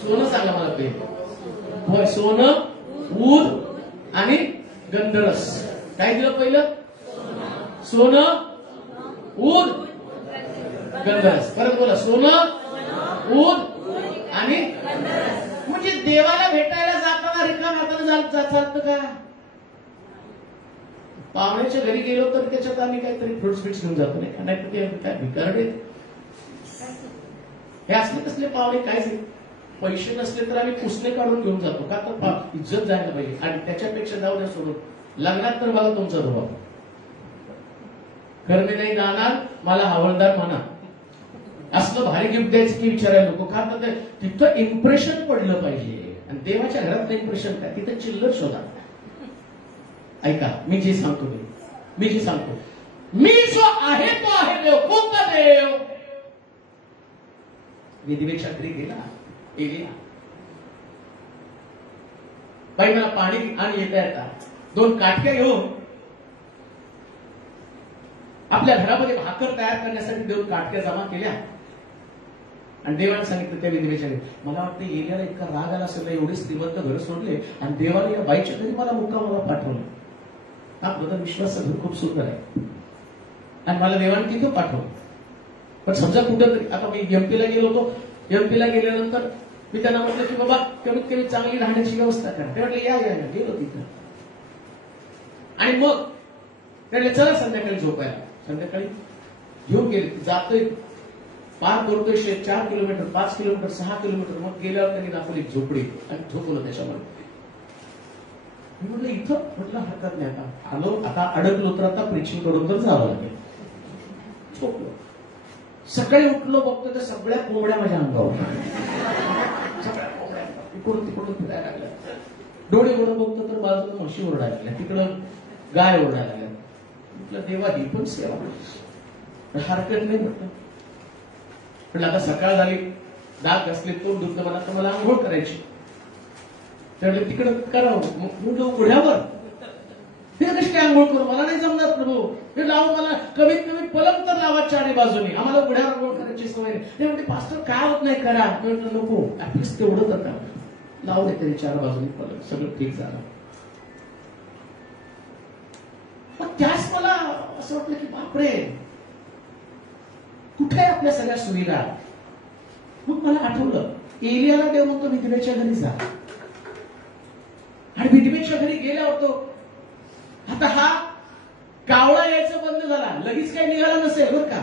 सोनं सांगा मला पहिले. सोनं, ऊद आणि गंधरस. काय दिलं पहिलं? सोनं, ऊद, गंधरस. परत बोला, सोनं, ऊद आणि म्हणजे देवाला भेटायला जाताना रिकाम हाताने चालतं का? पाहुण्याच्या घरी गेलो तर त्याच्यात आम्ही काहीतरी फ्रुट्स बिट्स घेऊन जातो, नाही काय भिकारडे हे असले कसले पाहुणे. काय पैसे नसले तर आम्ही पुसणे काढून घेऊन जातो का? तर इज्जत जायला पाहिजे. आणि त्याच्यापेक्षा जाऊ द्या सोडून, लग्नात तर बघा तुमचा स्वभाव, घर मी नाही जाणार, मला हवालदार म्हणा, असलं भारी गिफ्ट द्यायचं की विचारायला नको. का तर तिथं इम्प्रेशन पडलं पाहिजे. आणि देवाच्या घरात इम्प्रेशन काय? तिथं चिल्लर शोधा. ऐका, मी जे सांगतो, मी जे सांगतो, मी जो आहे तो आहे देव. कोणता देव? विधवेच्या घरी गेला, एलिया, बाई मला पाणी आणि येता येता 2 काटक्या घेऊन आपल्या घरामध्ये भाकर तयार करण्यासाठी 2 काटक्या जमा केल्या. आणि देवाने सांगितलं त्या विधवेच्या घरी. मला वाटतं एलियाला इतका राग आला असेल, एवढे श्रीमंत घर सोडले आणि देवाला या बाईच्या घरी मला मुक्कामाला पाठवलं. हा बघा, विश्वास खूप सुंदर आहे. आणि मला देवाने तिथं पाठवलं. पण समजा कुठंतरी, आता मी एमपीला गेलो होतो, एमपीला गेल्यानंतर मी त्यांना म्हटलं की बाबा कमीत कमी चांगली राहण्याची व्यवस्था करा. ते म्हटलं या या गेलो तिथं. आणि मग त्याने चला संध्याकाळी झोपायला. संध्याकाळी घेऊन गेले, जातोय, पार करतोय 4 किलोमीटर, 5 किलोमीटर, 6 किलोमीटर. मग गेल्यावर त्यांनी दाखवली झोपडी आणि झोपलं त्याच्यामध्ये. मी म्हटलं इथं, म्हटलं हरकत नाही, आता आलो, आता अडकलो तर आता प्रीचिंग करून तर जावं लागेल. झोपलो. सकाळी उठलो, बघतो तर सगळ्या कोंबड्या माझ्या अंगावर, सगळ्या कोंबड्या इकडून तिकडून फिरायला लागल्या. डोळे उघडून बघतो तर बाजूला म्हशी ओरडायला लागल्या, तिकडं गाय ओरडायला लागल्या. म्हटलं देवा, ही पण सेवा, हरकत नाही. म्हटलं आता सकाळ झाली, दात घासले, तोंड धुतलं, मला तर मला आंघोळ करायची. त्यामुळे तिकडं करावं. मग उघड्यावर ते कशी काय आंघोळ करू? मला नाही जमणार प्रभू. हे लावून मला कमीत कमी पलंग तर लावा 4 बाजूनी, आम्हाला उघड्यावर आंघोळ करायची सवय नाही. ते म्हणते पास्टर काय होत नाही, करा. म्हटलं नको, ऍटलिस्ट तेवढं तर करा. लावून येते 4 बाजूनी पलंग, सगळं ठीक झालं. पण त्याच मला असं वाटलं की बापरे, कुठे आहे आपल्या सगळ्या सुविधा? मग मला आठवलं, एलियाला देव म्हणतो विधवेच्या घरी जा. आणि विधवेच्या घरी गेला होतो. आता हा कावळा यायचं बंद झाला, लगेच काही निघाला नसेल बरं का.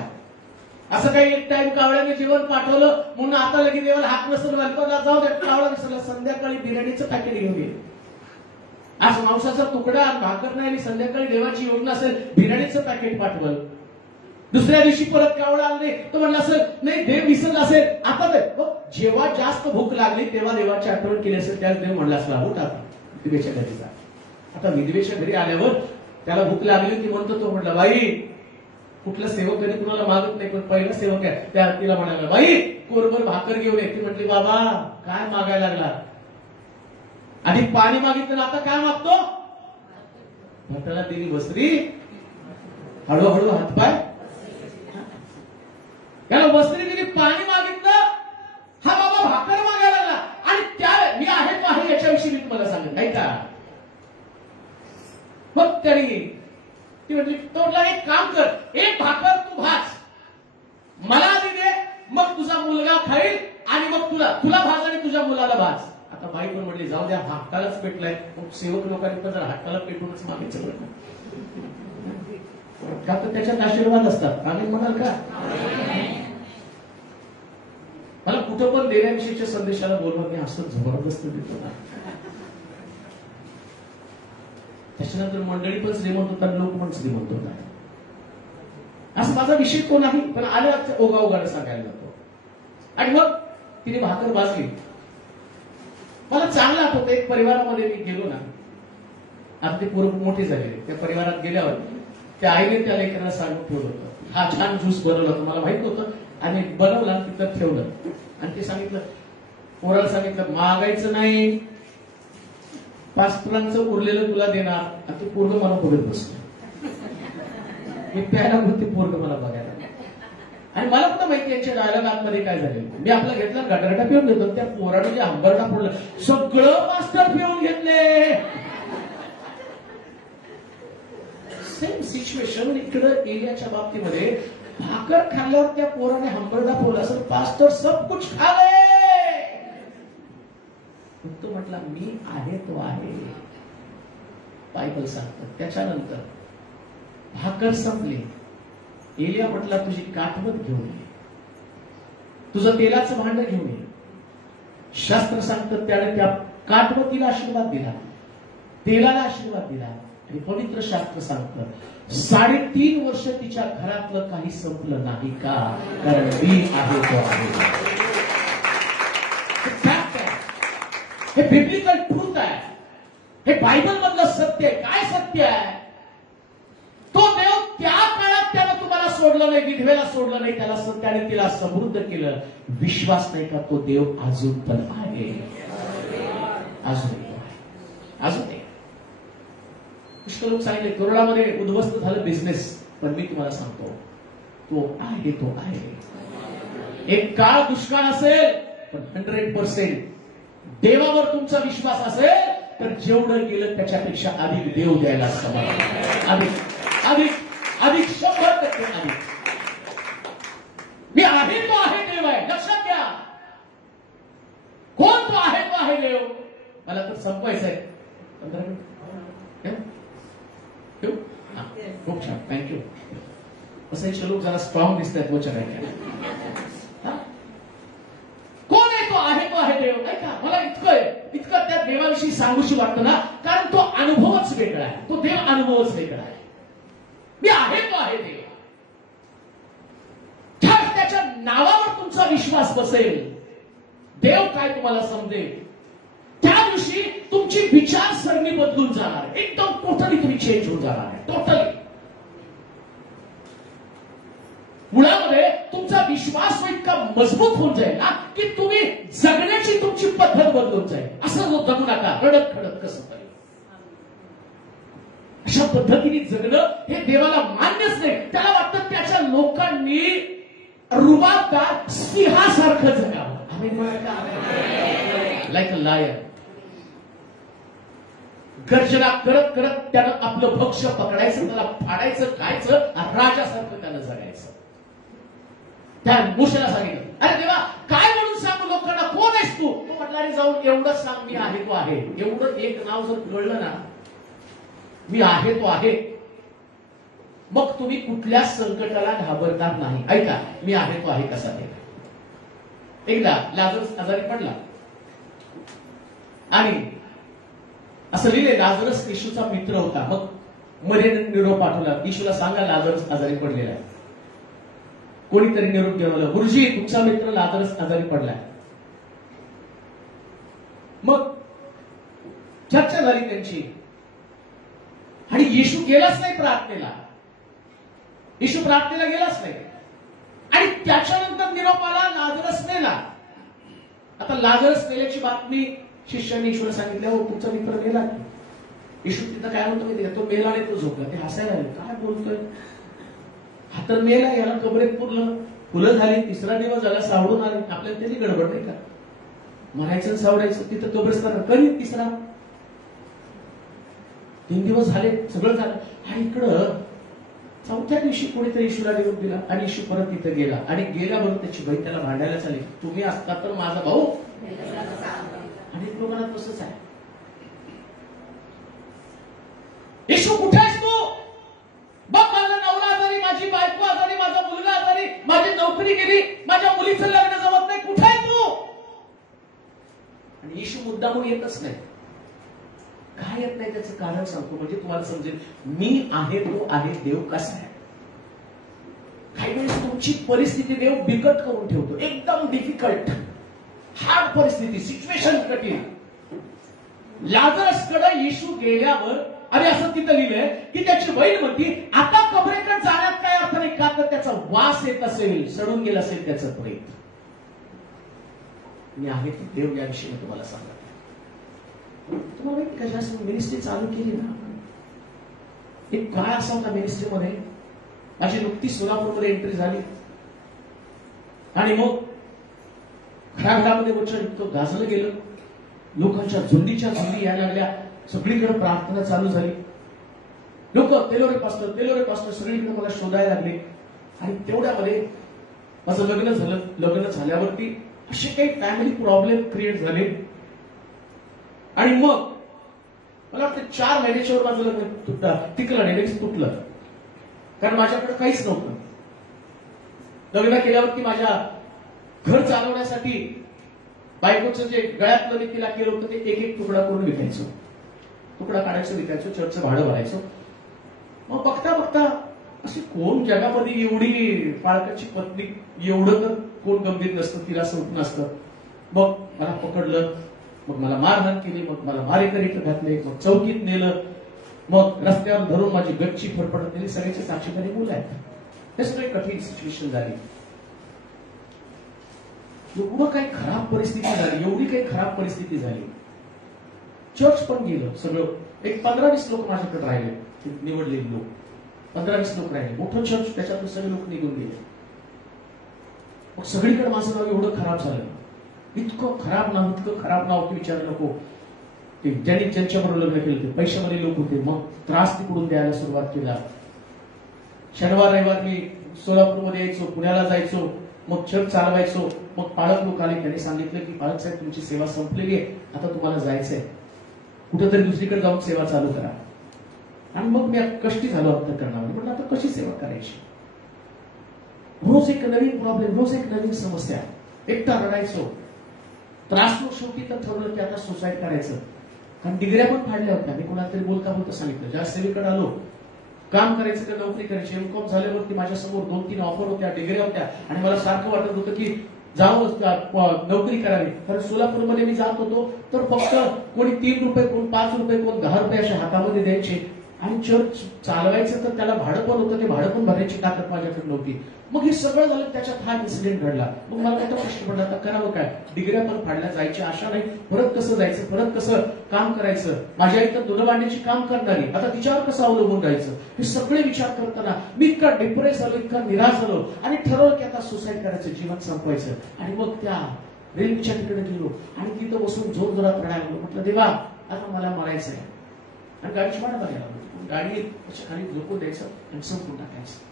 असं काही एक टाइम कावळ्याने जेवण पाठवलं म्हणून आता लगेच देवाला हात नसेल घालतो, जाऊ दे कावळा दिसला. संध्याकाळी बिर्याणीचं पॅकेट घेऊन गेले. आज मांसाचा तुकडा भाकर नाही आणि संध्याकाळी देवाची योजना असेल, बिर्याणीचं पॅकेट पाठवलं. दुसऱ्या दिवशी परत कावळा आला नाही, तो म्हणला असेल नाही देव विसरला असेल. आता जेव्हा जास्त भूक लागली तेव्हा देवाची आठवण केली असेल, त्याच देव म्हणला असला उठ आता विधवेच्या घरी जा. आता विधवेच्या घरी आल्यावर त्याला भूक लागली की म्हणतो, तो म्हटला बाई, कुठला सेवक कधी तुम्हाला मागत नाही, पण पहिला सेवक आहे त्या तिला म्हणाला बाई कोरभर भाकर घेऊन ये. ती म्हटली बाबा काय मागायला लागला? आधी पाणी मागितलं, आता काय मागतो? भटाला दिली वस्त्री, हळूहळू हातपाय. त्याला वस्त्री दिली, पाणी मागितलं, हा बाबा भाकर मागायला लागला. आणि त्या मी आहे तो आहे याच्याविषयी मी तुम्हाला सांगत नाही का. मग तरी ती म्हटली, तो म्हटला एक काम कर, एक भाकर तू भाज, मला आधी दे, मग तुझा मुलगा खाईल आणि मग तुला भाज आणि तुझ्या मुलाला भाज. आता बाई पण म्हटली जाऊ द्या, हातालाच पेटलाय. मग सेवक लोकांनी पण जर हाताला पेटूनच मागायचं बरं का, तर त्याच्यात आशीर्वाद असतात. आम्ही म्हणाल का? मला कुठं पण देण्याविषयीच्या संदेशाला बोलवत नाही, असं जबरदस्त देतो ना. वर्षानंतर मंडळी पण श्रीमंत होतात, लोक पण श्रीमंत होतात. असं माझा विषय तो नाही, पण आलं ओगाओगाड सांगायला जातो. आणि मग तिने भाकर भाजली. मला चांगलं आठवतं, एक परिवारामध्ये मी गेलो ना, आता ते पोरं मोठे झाले, त्या परिवारात गेल्यावर त्या आईने त्या लेकरांना सांगून ठेवलं होतं, हा छान ज्यूस बनवलं होतं, मला माहित होतं, आणि बनवला तिथं ठेवलं. आणि ते सांगितलं, पोराला सांगितलं मागायचं नाही, पास्टरांचं उरलेलं तुला देणार. आणि ते पोरग मला बघत बसलं. मी प्यायला ते पोरग मला बघायला. आणि मला पण माहिती यांच्या डायलॉग आतमध्ये काय झाले. मी आपला घेतला, गटागटा पिऊन घेतो, त्या पोराने जे आंबरडा फोडलं, सगळं मास्टर पिऊन घेतले. सेम सिच्युएशन इकडं एलियाच्या बाबतीमध्ये. भाकर खाल्ल्यावर त्या पोराने हंबरडा फोडला असेल, पास्टर सब कुछ खा गए. तो म्हटला मी आहे तो आहे, बायबल सांगतं. त्याच्यानंतर भाकर संपली. एलिया म्हटला तुझी काठवत घेऊन ये, तुझं तेलाचं भांड घेऊन ये. शास्त्र सांगतं त्याने त्या काठवतीला आशीर्वाद दिला, तेलाला आशीर्वाद दिला. आणि पवित्र शास्त्र सांगतं 3.5 वर्ष तिच्या घरातलं काही संपलं नाही. का? कारण मी आहे तो आहे. हे बिब्लिकल ट्रूथ आहे, हे बायबल मधलं सत्य आहे. काय सत्य आहे? तो देव त्या काळात त्यानं तुम्हाला सोडलं नाही, विधवेला सोडलं नाही, त्याने तिला समृद्ध केलं. विश्वास नाही का? तो देव अजून पण आहे, अजून नाही. पुष्कळ लोक सांगितले करोडामध्ये उद्ध्वस्त झालं बिझनेस, पण मी तुम्हाला सांगतो तो आहे, तो आहे. एक काळ दुष्काळ असेल, पण 100% देवावर तुमचा विश्वास असेल तर जेवढं गेलं त्याच्यापेक्षा अधिक देव द्यायला समर्थ. अधिक अधिक अधिक 100% अधिक. मी आहे तो आहे देव आहे, लक्षात घ्या. कोण तो आहे देव? मला तर संपवायचं आहे. 15 मिनिट खूप छान, थँक्यू. असं लोक जरा स्ट्रॉंग दिसतात वचन ऐकायला. कोण आहे तो आहे देव? ऐका, मला इतकं त्या देवाविषयी सांगूशी वाटतं ना, कारण तो अनुभवच वेगळा आहे, तो देव अनुभवच वेगळा आहे. मी आहे तो आहे देव. त्याच्या नावावर तुमचा विश्वास बसेल, देव काय तुम्हाला समजेल. त्या दिवशी तुमची विचारसरणी बदलून जाणार आहे, एकदम टोटली तुम्ही चेंज होऊन जाणार आहे, टोटली. मुळामध्ये तुमचा विश्वास इतका मजबूत होऊन जाईल ना की तुम्ही जगण्याची तुमची पद्धत बदलून जाईल. असं जगू नका रडत खडत कसं तरी. अशा पद्धतीने जगणं हे देवाला मान्यच नाही. त्याला वाटतं त्याच्या लोकांनी रुबाबदार सिंहासारखं जगावं, लाईक अ लायन. गर्जना करत करत त्यानं आपलं भक्ष्य पकडायचं, त्याला फाडायचं, खायचं, राजासारखं त्यानं जगायचं. त्या मोशेला सांगितलं, अरे देवा काय म्हणून सांगू लोकांना, कोण आहेस तू? तो म्हटला अरे जाऊन एवढंच सांग, मी आहे तो आहे. एवढं एक नाव जर कळलं ना, मी आहे तो आहे, मग तुम्ही कुठल्या संकटाला घाबरणार नाही. ऐका, मी आहे तो आहे कसा ते. एकदा लाजरस आजारी पडला आणि असं लिहिले लाजरस येशूचा मित्र होता. मग मरीने निरोप पाठवला, येशूला सांगा लाजरस आजारी पडलेला आहे. कोणीतरी निरोप घेऊन, गुरुजी तुमचा मित्र लाजरस आजारी पडलाय. मग चर्चा झाली त्यांची आणि येशू गेलाच नाही प्रार्थनेला. येशू प्रार्थनेला गेलाच नाही. आणि त्याच्यानंतर निरोप आला लाजरस मेला. आता लाजरस मेल्याची बातमी शिष्याने येशूला सांगितलं, हो तुमचा मित्र मेला. येशू तिथं काय म्हणतो माहिती का, तो मेला आणि तो झोपला. ते हसायला लागले, काय बोलतोय, हा तर मेला, याला कबरेत पुरलं, फुलं झाली, 3रा दिवस झाला, सावडून आले. आपल्याला त्याची गडबड नाही का, म्हणायचं सावडायचं. तिथं कब्रस्तान कधी 3रा 3 दिवस झाले, सगळं झालं. आणि इकडं 4थ्या दिवशी कोणीतरी येशूला निरोप दिला आणि येशू परत तिथं गेला. आणि गेल्याबरोबर त्याची बहीण त्याला भांडायला चालली, तुम्ही असता तर माझा भाऊ. आणि लोकांना तसंच आहे. येशू कुठे आहेस तू? बघ माझा नवरा आजारी, माझी बायको आजारी, माझा मुलगा आजारी, माझी नोकरी गेली, माझ्या मुलीचं लग्न जमत नाही, कुठे आहे तू? आणि येशू मुद्दामून येतच नाही. का? काय येत नाही त्याचं कारण सांगतो, म्हणजे तुम्हाला समजेल मी आहे तो आहे देव कसा आहे. काही वेळेस तुमची परिस्थिती देव बिकट करून ठेवतो, एकदम डिफिकल्ट हार्ड परिस्थिती, सिच्युएशन कठीण. लाजरसकडे येशू गेल्यावर आणि असं तिथं लिहिलंय की त्याची बहीण म्हणती आता कबरेकडे जाण्यात काय अर्थ नाही, का तर त्याचा वास येत असेल, सडून गेला असेल त्याचं प्रेत. मी आहे ते देव या विषयी तुम्हाला सांगत. तुम्हाला माहिती कशा मिनिस्ट्री चालू केली ना, एक काळ असा होता मिनिस्ट्रीमध्ये, माझी नुकतीच सोलापूरमध्ये एंट्री झाली आणि मग घराघरामध्ये वचन इतकं गाजलं गेलं, लोकांच्या झुंडीच्या झुंडी यायला लागल्या, सगळीकडे प्रार्थना चालू झाली, लोक तेलोरे पास्टर सगळीकडे मला शोधायला लागले. आणि तेवढ्यामध्ये माझं लग्न झालं. लग्न झाल्यावरती असे काही फॅमिली प्रॉब्लेम क्रिएट झाले आणि मग मला वाटतं 4 महिन्याच्या वर माझं लग्न टिकलं नाही, लगेच तुटलं, कारण माझ्याकडे काहीच नव्हतं. लग्न केल्यावरती माझ्या घर चालवण्यासाठी बायकोचं जे गळ्यातलं मी तिला केलं होतं ते एक तुकडा करून विकायचो, तुकडा काढायचं, विकायचो, चर्चचं भाडं भरायचो. मग बघता बघता अशी कोण जगामध्ये एवढी पाळकाची पत्नी, एवढं तर कोण गंभीर नसतं, तिला असं नसतं. मग मला पकडलं, मग मला मारहाण केली, मग मला मारेकरीत घातले, मग चौकीत नेलं, मग रस्त्यावर धरून माझी गच्ची फडफडत नेली. सगळ्याचे साक्षीदारी मुलं आहेत. हे सगळी कठीण सिच्युएशन झाली. एवढं काही खराब परिस्थिती झाली, एवढी काही खराब परिस्थिती झाली. चर्च पण गेलं सगळं. एक 15-20 लोक माझ्याकडे राहिले, निवडलेले लोक 15-20 लोक राहिले. मोठं चर्च, त्याच्यातून सगळे लोक निघून गेले. मग सगळीकडे माझं नाव एवढं खराब झालं, इतकं खराब नाव की विचारू नको. ते ज्यांनी ज्यांच्याबरोबर लग्न केलं ते पैशावाले लोक होते, मग त्रास तिकडून द्यायला सुरुवात केला. शनिवार रविवार मी सोलापूरमध्ये यायचो, पुण्याला जायचो, मग चर्च चालवायचो. मग पाळक लोक आले, त्यांनी सांगितलं की पाळक साहेब तुमची सेवा संपलेली आहे, आता तुम्हाला जायचंय, कुठेतरी दुसरीकडे जाऊन सेवा चालू करा. आणि मग मी कष्टी झालो अंतःकरणावर. म्हटलं आता कशी सेवा करायची, रोज एक नवीन प्रॉब्लेम, रोज एक नवीन समस्या, एकटा रडायचो. त्रास मग शेवटी तर ठरवलं की आता सुसाईड करायचं, कारण डिग्र्या पण फाडल्या होत्या. मी कोणाला तरी बोलता सांगितलं, ज्या सेवेकडे आलो, काम करायचं का नोकरी करायची, एमकॉम झाल्यावरती माझ्यासमोर 2-3 ऑफर होत्या, डिग्र्या होत्या, आणि मला सारखं वाटत होतं की जावं नोकरी करावी. कारण सोलापूरमध्ये मी जात होतो तर फक्त कोणी 3 रुपये, कोण 5 रुपये, कोण 10 रुपये अशा हातामध्ये द्यायचे, आणि चर्च चालवायचं तर त्याला भाडं पण होतं, ते भाडं पण भरायची ताकद माझ्याकडे नव्हती. मग हे सगळं झालं, त्याच्यात हा इन्सिडेंट घडला. मग मला मोठा प्रश्न पडला, आता करावं काय, डिग्र्या पण फाडल्या, जायची आशा नाही, परत कसं जायचं, परत कसं काम करायचं, माझ्या इथं धुणं भांड्याची काम करणारी, आता तिच्यावर कसं अवलंबून राहायचं, हे सगळे विचार करताना मी इतका डिप्रेस झालो, इतका निराश झालो, आणि ठरवलं की आता सुसाईड करायचं, जीवन संपवायचं. आणि मग त्या रेल्वेच्या तिकडे गेलो आणि तिथं बसून जोर जोरात रडायला लागलो. म्हटलं देवा आता मला मरायचं आहे, आणि गाडीची वाट बघायला लागलो. गाडी खाली झोपून द्यायचं आणि संपून टाकायचं.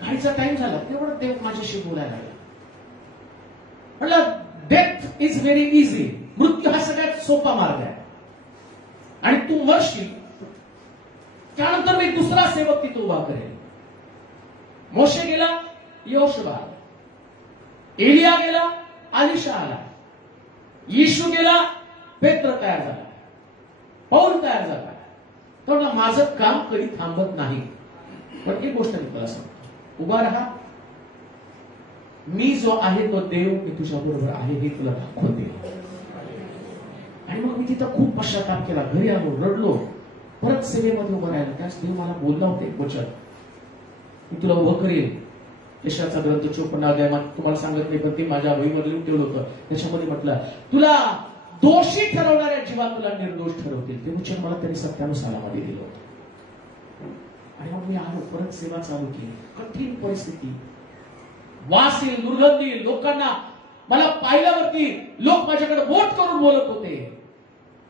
गाडीचा टाइम झाला, तेवढं देव माझ्याशी बोलायला लागला. म्हटलं डेथ इज व्हेरी इझी, मृत्यू हा सगळ्यात सोपा मार्ग आहे, आणि तू मरशील, त्यानंतर मी दुसरा सेवक तिथे उभा करेल. मोशे गेला, योशुआ आला, एलिया गेला, अलिशा आला, येशू गेला, पेत्र तयार झाला, पौल तयार झाला. तर माझं काम कधी थांबत नाही. पण एक गोष्ट मी तुला सांगतो, उभा राहा, मी जो आहे तो देव, मी तुझ्या बरोबर आहे हे तुला दाखवून दे. आणि मग मी तिथं खूप पश्चाताप केला, घरी आलो, रडलो, परत सेवेमध्ये उभं राहिलं. त्याच देव मला बोलला होता एक वचन, मी तुला उभं करेल. यशाचा ग्रंथ 54 अध्याय, तुम्हाला सांगत नाही पण ते माझ्या वहीवर लिहून ठेवलं होतं. त्याच्यामध्ये म्हटलं, तुला दोषी ठरवणाऱ्या जीवा तुला निर्दोष ठरवतील. ते वचन मला त्यांनी 97 सालामध्ये दिलं होतं. आणि मग मी आलो, परत सेवा चालू केली. कठीण परिस्थिती, वास येईल, दुर्गंध येईल, लोकांना मला पाहिल्यावरती लोक माझ्याकडे बोट करून बोलत होते.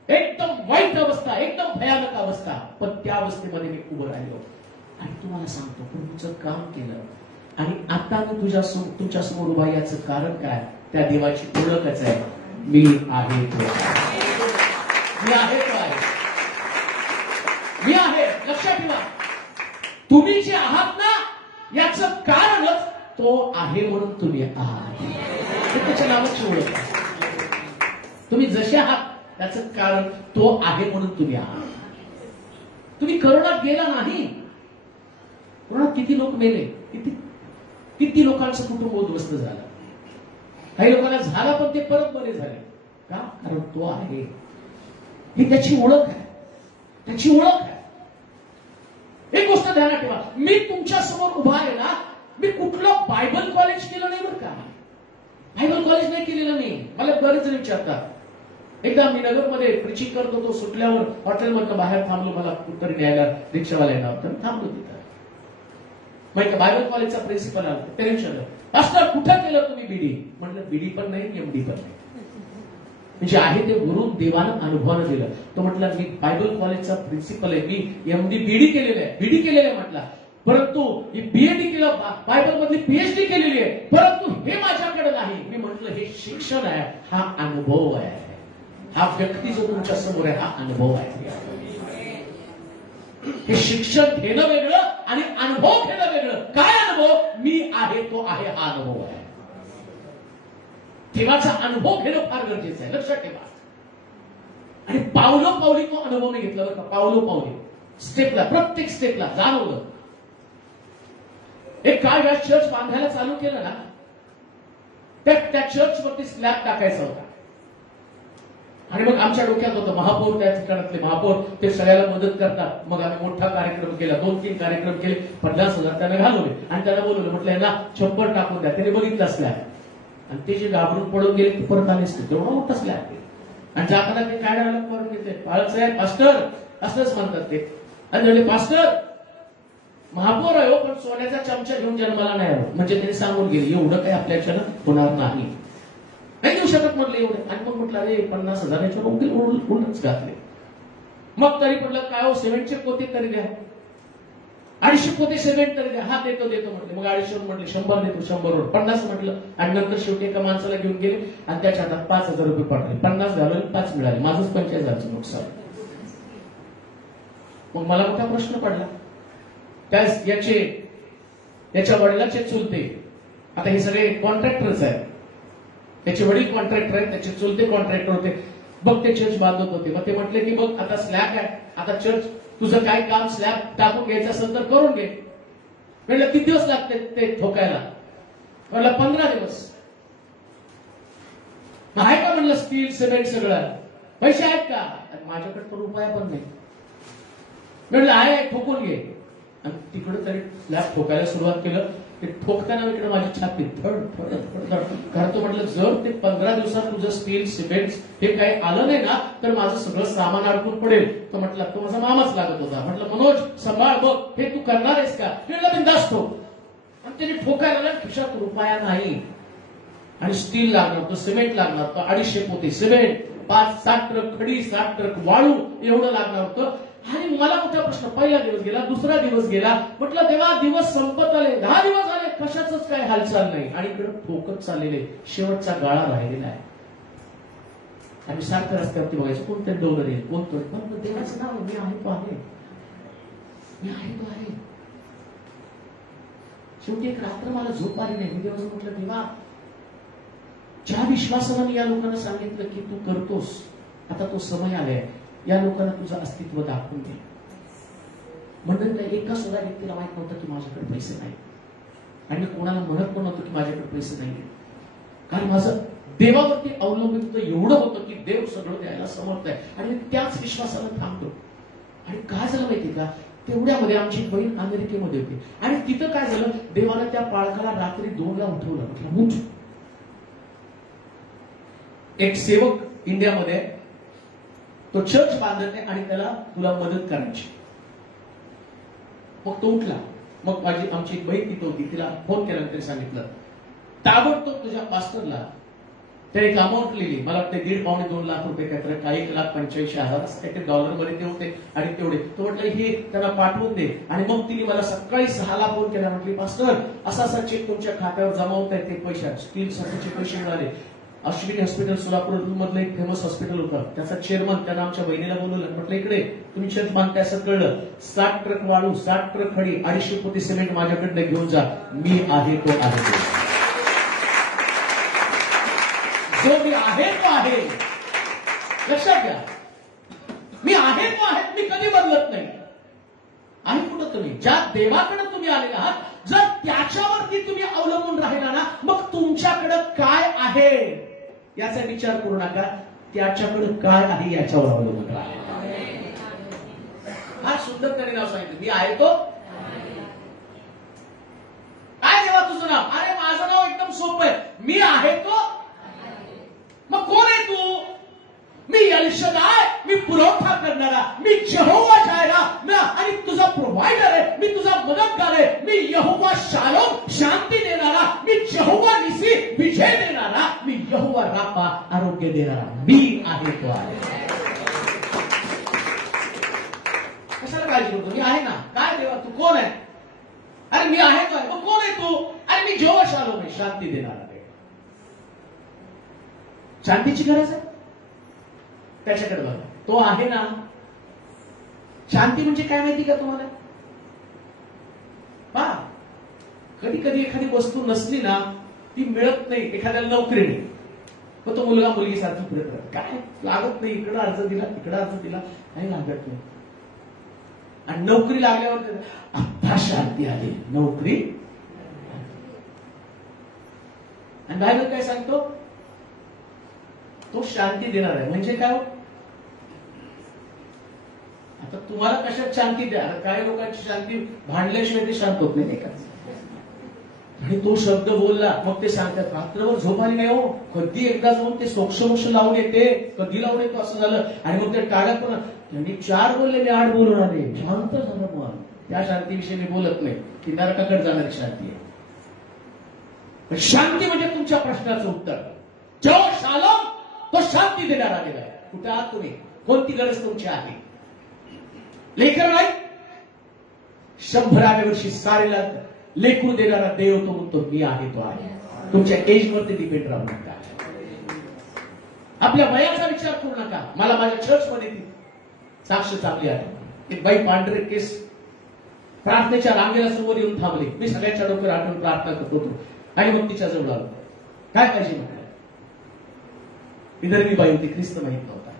एकदम वाईट अवस्था, एकदम भयानक अवस्था, पण त्या अवस्थेमध्ये मी उभं राहिलो. आणि तुम्हाला सांगतो, प्रभूचं काम केलं. आणि आता मी तुमच्या समोर उभा, याचं कारण काय, त्या देवाची ओळखच आहे, मी आहे तो आहे. मी आहे तो आहे. मी आहे. लक्षात ठेवा, तुम्ही जे आहात ना, याचं कारणच तो आहे म्हणून तुम्ही आहात. त्याच्या नावाची ओळख. तुम्ही जसे आहात त्याचं कारण तो आहे म्हणून तुम्ही आहात. तुम्ही करोनात गेला नाही. करोनात किती लोक मेले, किती लोकांचं कुटुंब उद्ध्वस्त झालं. काही लोकांना झाला पण ते परत बरे झाले. का? कारण तो आहे. ही त्याची ओळख आहे. त्याची ओळख आहे. एक गोष्ट ध्यानात ठेवा, मी तुमच्या समोर उभा आहे ना, मी कुठलं बायबल कॉलेज केलं नाही बरं का. बायबल कॉलेज नाही केलेलं नाही. मला बरेच जण विचारतात. एकदा मी नगरमध्ये प्रिचिंग करत होतो, सुटल्यावर हॉटेलमधनं बाहेर थांबलो, मला कुठतरी न्यायला रिक्षावाला येणार तर थांबलो तिथं. मग बायबल कॉलेजचा प्रिन्सिपल आला, त्याने विचारलं, पास्टर कुठं केलं तुम्ही बीडी? म्हटलं बीडी पण नाही, एमडी पण नाही. म्हणजे आहे ते वरून देवानं अनुभवानं दिलं. तो म्हटलं मी बायबल कॉलेजचा प्रिन्सिपल आहे, मी एमडी बीडी केलेलं आहे, बीडी केलेलं आहे म्हटलं, परंतु बीएडी केलं, बायबल मधली पीएचडी केलेली आहे, परंतु हे माझ्याकडे नाही. मी म्हटलं हे शिक्षण आहे, हा अनुभव आहे. हा व्यक्ती जो तुमच्या समोर आहे हा अनुभव आहे. हे शिक्षण घेणं वेगळं आणि अनुभव घेणं वेगळं. काय अनुभव? मी आहे तो आहे हा अनुभव आहे. देवाचा अनुभव घेणं फार गरजेचं आहे, लक्षात ठेवा. आणि पावलो पावली तो अनुभव मी घेतला बरं का. पावलो पावली, स्टेपला, प्रत्येक स्टेपला जाणवलं. एक काय या चर्च बांधायला चालू केलं ना, त्या चर्चवरती स्लॅब टाकायचा होता. आणि मग आमच्या डोक्यात होतं महापौर, त्या ठिकाणातले महापौर ते सगळ्याला मदत करतात. मग आम्ही मोठा कार्यक्रम केला, 2-3 कार्यक्रम केले, 50,000 त्यांना घालवले आणि त्यांना बोलवलं, म्हटलं ना छप्पर टाकून द्या. त्याने बघितलं स्लॅब आणि ते जे घाबरून पडून गेले ते परत आलेच नाही. तेवढा मोठा स्लॅब आणि जाताना ते काय डायलॉग करून घेतले, बाळासाहेब पास्टर असंच म्हणतात ते. आणि म्हणले पास्टर महापौर आहे पण सोन्याचा चमचा घेऊन जन्माला नाही आलो. म्हणजे त्यांनी सांगून गेले एवढं काही आपल्याच्यानं होणार नाही, नाही देऊ शकत म्हटलं एवढे. आणि मग म्हटलं अरे 50,000 उलटच घातले. मग तरी म्हटलं काय हो, सिमेंटचे पोते तरी द्या, 250 पोते सिमेंट तरी द्या. हा देतो म्हटले. मग 250 म्हटले, 100 देतो, 100वर 50 म्हटलं. आणि नंतर शेवटी एका माणसाला घेऊन गेले आणि त्याच्या हातात 5,000 रुपये पडले. 50 घालवले, 5 मिळाले. माझंच 45,000चं नुकसान. मग मला मोठा प्रश्न पडला, याच्या वडिलाचे चुलते, आता हे सगळे कॉन्ट्रॅक्टर्स आहेत, त्याचे वडील कॉन्ट्रॅक्टर आहेत, त्याचे चुलते कॉन्ट्रॅक्टर होते. बघ ते चर्च बांधत होते. मग ते म्हटले की बघ आता स्लॅब आहे, आता चर्च तुझं काय काम स्लॅब टाकून घ्यायचं असेल तर करून घे. म्हटलं किती दिवस लागते ते ठोकायला? म्हटलं 15 दिवस. आहे का म्हणलं स्टील सिमेंट सगळं, पैसे आहेत का? माझ्याकडे तर रुपया पण नाही. म्हटलं आहे, ठोकून घे. आणि तिकडे तरी स्लॅब ठोकायला सुरुवात केलं. ते ठोकताना इकडे माझी छाती फड फड फड करतो. म्हटलं जर ते 15 दिवसात तुझं स्टील सिमेंट हे काही आलं नाही ना तर माझं सगळं सामान अडकून पडेल. तर म्हटलं तो माझा मामाच लागत होता. म्हटलं मनोज सांभाळ बघ, हे तू करणार आहेस का? म्हटलं बिंदास ठोक. आणि त्याने ठोकायला खिशात रुपया नाही. आणि स्टील लागणार होतं, सिमेंट लागणार होतं, 250 पोते सिमेंट, 5-7 ट्रक खडी, 7 ट्रक वाळू एवढं लागणार होतं. आणि मला मोठा प्रश्न, पहिला दिवस गेला, दुसरा दिवस गेला. म्हटलं तेव्हा दिवस संपत आले, 10 दिवस आले, कशाच काय हालचाल नाही. आणि इकडे ठोकत चाललेले, शेवटचा गाळा राहिलेला आहे. आम्ही सारखं रस्त्यावरती बघायचं, कोणतरी डोंगर येईल, कोणतरी, पण देवाचं नाव मी आहे तो आहे, मी आहे तो आहे. शेवटी एक रात्र मला झोप आली नाही. मी देवाचं म्हटलं देवा, ज्या विश्वासानं मी या लोकांना सांगितलं की तू करतोस, आता तो समय आलाय, या लोकांना तुझं अस्तित्व दाखवून दे. म्हणून एका सुद्धा व्यक्तीला माहित नव्हतं की माझ्याकडे पैसे नाही. आणि मी कोणाला म्हणत पण नव्हतं की माझ्याकडे पैसे नाही. कारण माझं देवावरती अवलंबित एवढं होतं की देव सगळं द्यायला समर्थ आहे. आणि मी त्याच विश्वासानं थांबतो. आणि काय झालं माहिती का, तेवढ्यामध्ये आमची बहीण अमेरिकेमध्ये होती. आणि तिथं काय झालं, देवानं त्या बाळकाला रात्री 2ला उठवलं. म्हटलं उठ. एक सेवक इंडियामध्ये, तो चर्च बांधत आहे आणि त्याला तुला मदत करायची. मग तो उठला. मग आमची एक बहीण तिथं होती, तिला फोन केला, तरी सांगितलं ताबडतोब तुझ्या पास्टरला त्याने एक अमाऊंट लिहिली. मला वाटतं 1.5-2 लाख रुपये काहीतरी, काही 1,85,000 काहीतरी डॉलरमध्ये ते होते. आणि तेवढे तो म्हटलं हे त्यांना पाठवून दे. आणि मग तिने मला सकाळी 6ला फोन केला. म्हटली पास्टर असा चेक तुमच्या खात्यावर जमा होत आहे, ते पैसे स्टील साठीचे पैसे मिळाले. अश्विनी हॉस्पिटल सोलापूर मधलं एक फेमस हॉस्पिटल होतं, त्याचा चेअरमन त्यानं आमच्या बहिणीला बोलवलं. म्हटलं इकडे तुम्ही चर्च बांधताय असं कळलं, 7 ट्रक वाळू, 7 ट्रक खडी, 250 पोते सिमेंट माझ्याकडनं घेऊन जा. मी आहे तो आहे, जो मी आहे तो आहे. लक्षात घ्या, मी आहे तो आहे, मी कधी बदलत नाही. आणि कुठं तुम्ही ज्या देवाकडे तुम्ही आलेला आहात, जर त्याच्यावरती तुम्ही अवलंबून राहिला ना, मग तुमच्याकडे काय आहे याचा विचार करू नका, त्याच्याकडे काय आहे याच्यावर अवलंबून राहा. हा सुंदर तरी नाव सांगितलं, मी आहे तो. काय देवा तुझं नाव? अरे माझं नाव एकदम सोपं आहे, मी आहे तो. मग कोण आहे तू? मी एलशदाय, मी पुरवठा करणारा, मी यहोवा जायरा, आणि तुझा प्रोव्हायडर आहे, मी तुझा मदतगार आहे, मी यहोवा शालोम, शांती देणारा, मी यहोवा निसी, विजय देणारा, मी यहोवा राफा, आरोग्य देणारा, मी आहे तो आहे. कशाला काळजी करतो? मी आहे ना. काय देवा तू कोण आहे? अरे मी आहे तो आहे. मग कोण आहे तू? अरे मी यहोवा शालोम आहे, शांती देणारा. शांतीची गरज आहे, त्याच्याकडे बघा, तो आहे ना. शांती म्हणजे काय माहिती का तुम्हाला? पहा, कधी कधी एखादी वस्तू नसली ना, ती मिळत नाही. एखाद्याला नोकरी नाही, मग तो मुलगा मुलगी सारखी फिरत राहत, काय लागत नाही, इकडं अर्ज दिला तिकडं अर्ज दिला, काही लागत नाही. आणि नोकरी लागल्यावर आता शांती आली, नोकरी. आणि बायबल काय सांगतो? तो शांती देणार आहे. म्हणजे काय? आता तुम्हाला कशात शांती द्या? काही लोकांची शांती भांडल्याशिवाय ते शांत होत नाही का? आणि तो शब्द बोलला, मग ते सांगतात रात्रभर झोप आली नाही हो, कधी एकदा जाऊन ते सोक्ष लावून येते, कधी लावून येतो असं झालं. आणि मग ते टाळ्या पण त्यांनी 4 बोलले, मी 8 बोलून आले, शांत झालं. मग त्या शांतीविषयी मी बोलत नाही, ती नरकाकडे जाणारी शांती आहे. शांती म्हणजे तुमच्या प्रश्नाचं उत्तर. जेव्हा शालोम, तो शांती देणारा गेलाय. कुठे आहात तुम्ही? कोणती गरज तुमची आहे? लेकर नाही, 100व्या वर्षी सारेला लेकरू देणारा देव तो म्हणतो मी आहे तो आहे. तुमच्या एजवरती डिपेंड राहू नका, आपल्या वयाचा विचार करू नका. मला माझ्या चर्चमध्ये ती साक्ष चांगली आहे. एक बाई पांढरे केस प्रार्थनेच्या रांगेला समोर येऊन थांबली. मी सगळ्यांच्या डोक्यावर आठवून प्रार्थना करत होतो आणि मग तिच्या जवळ आलो. काय पाहिजे म्हटलं. विदर्भी बाई होती, ख्रिस्त माहित नव्हता.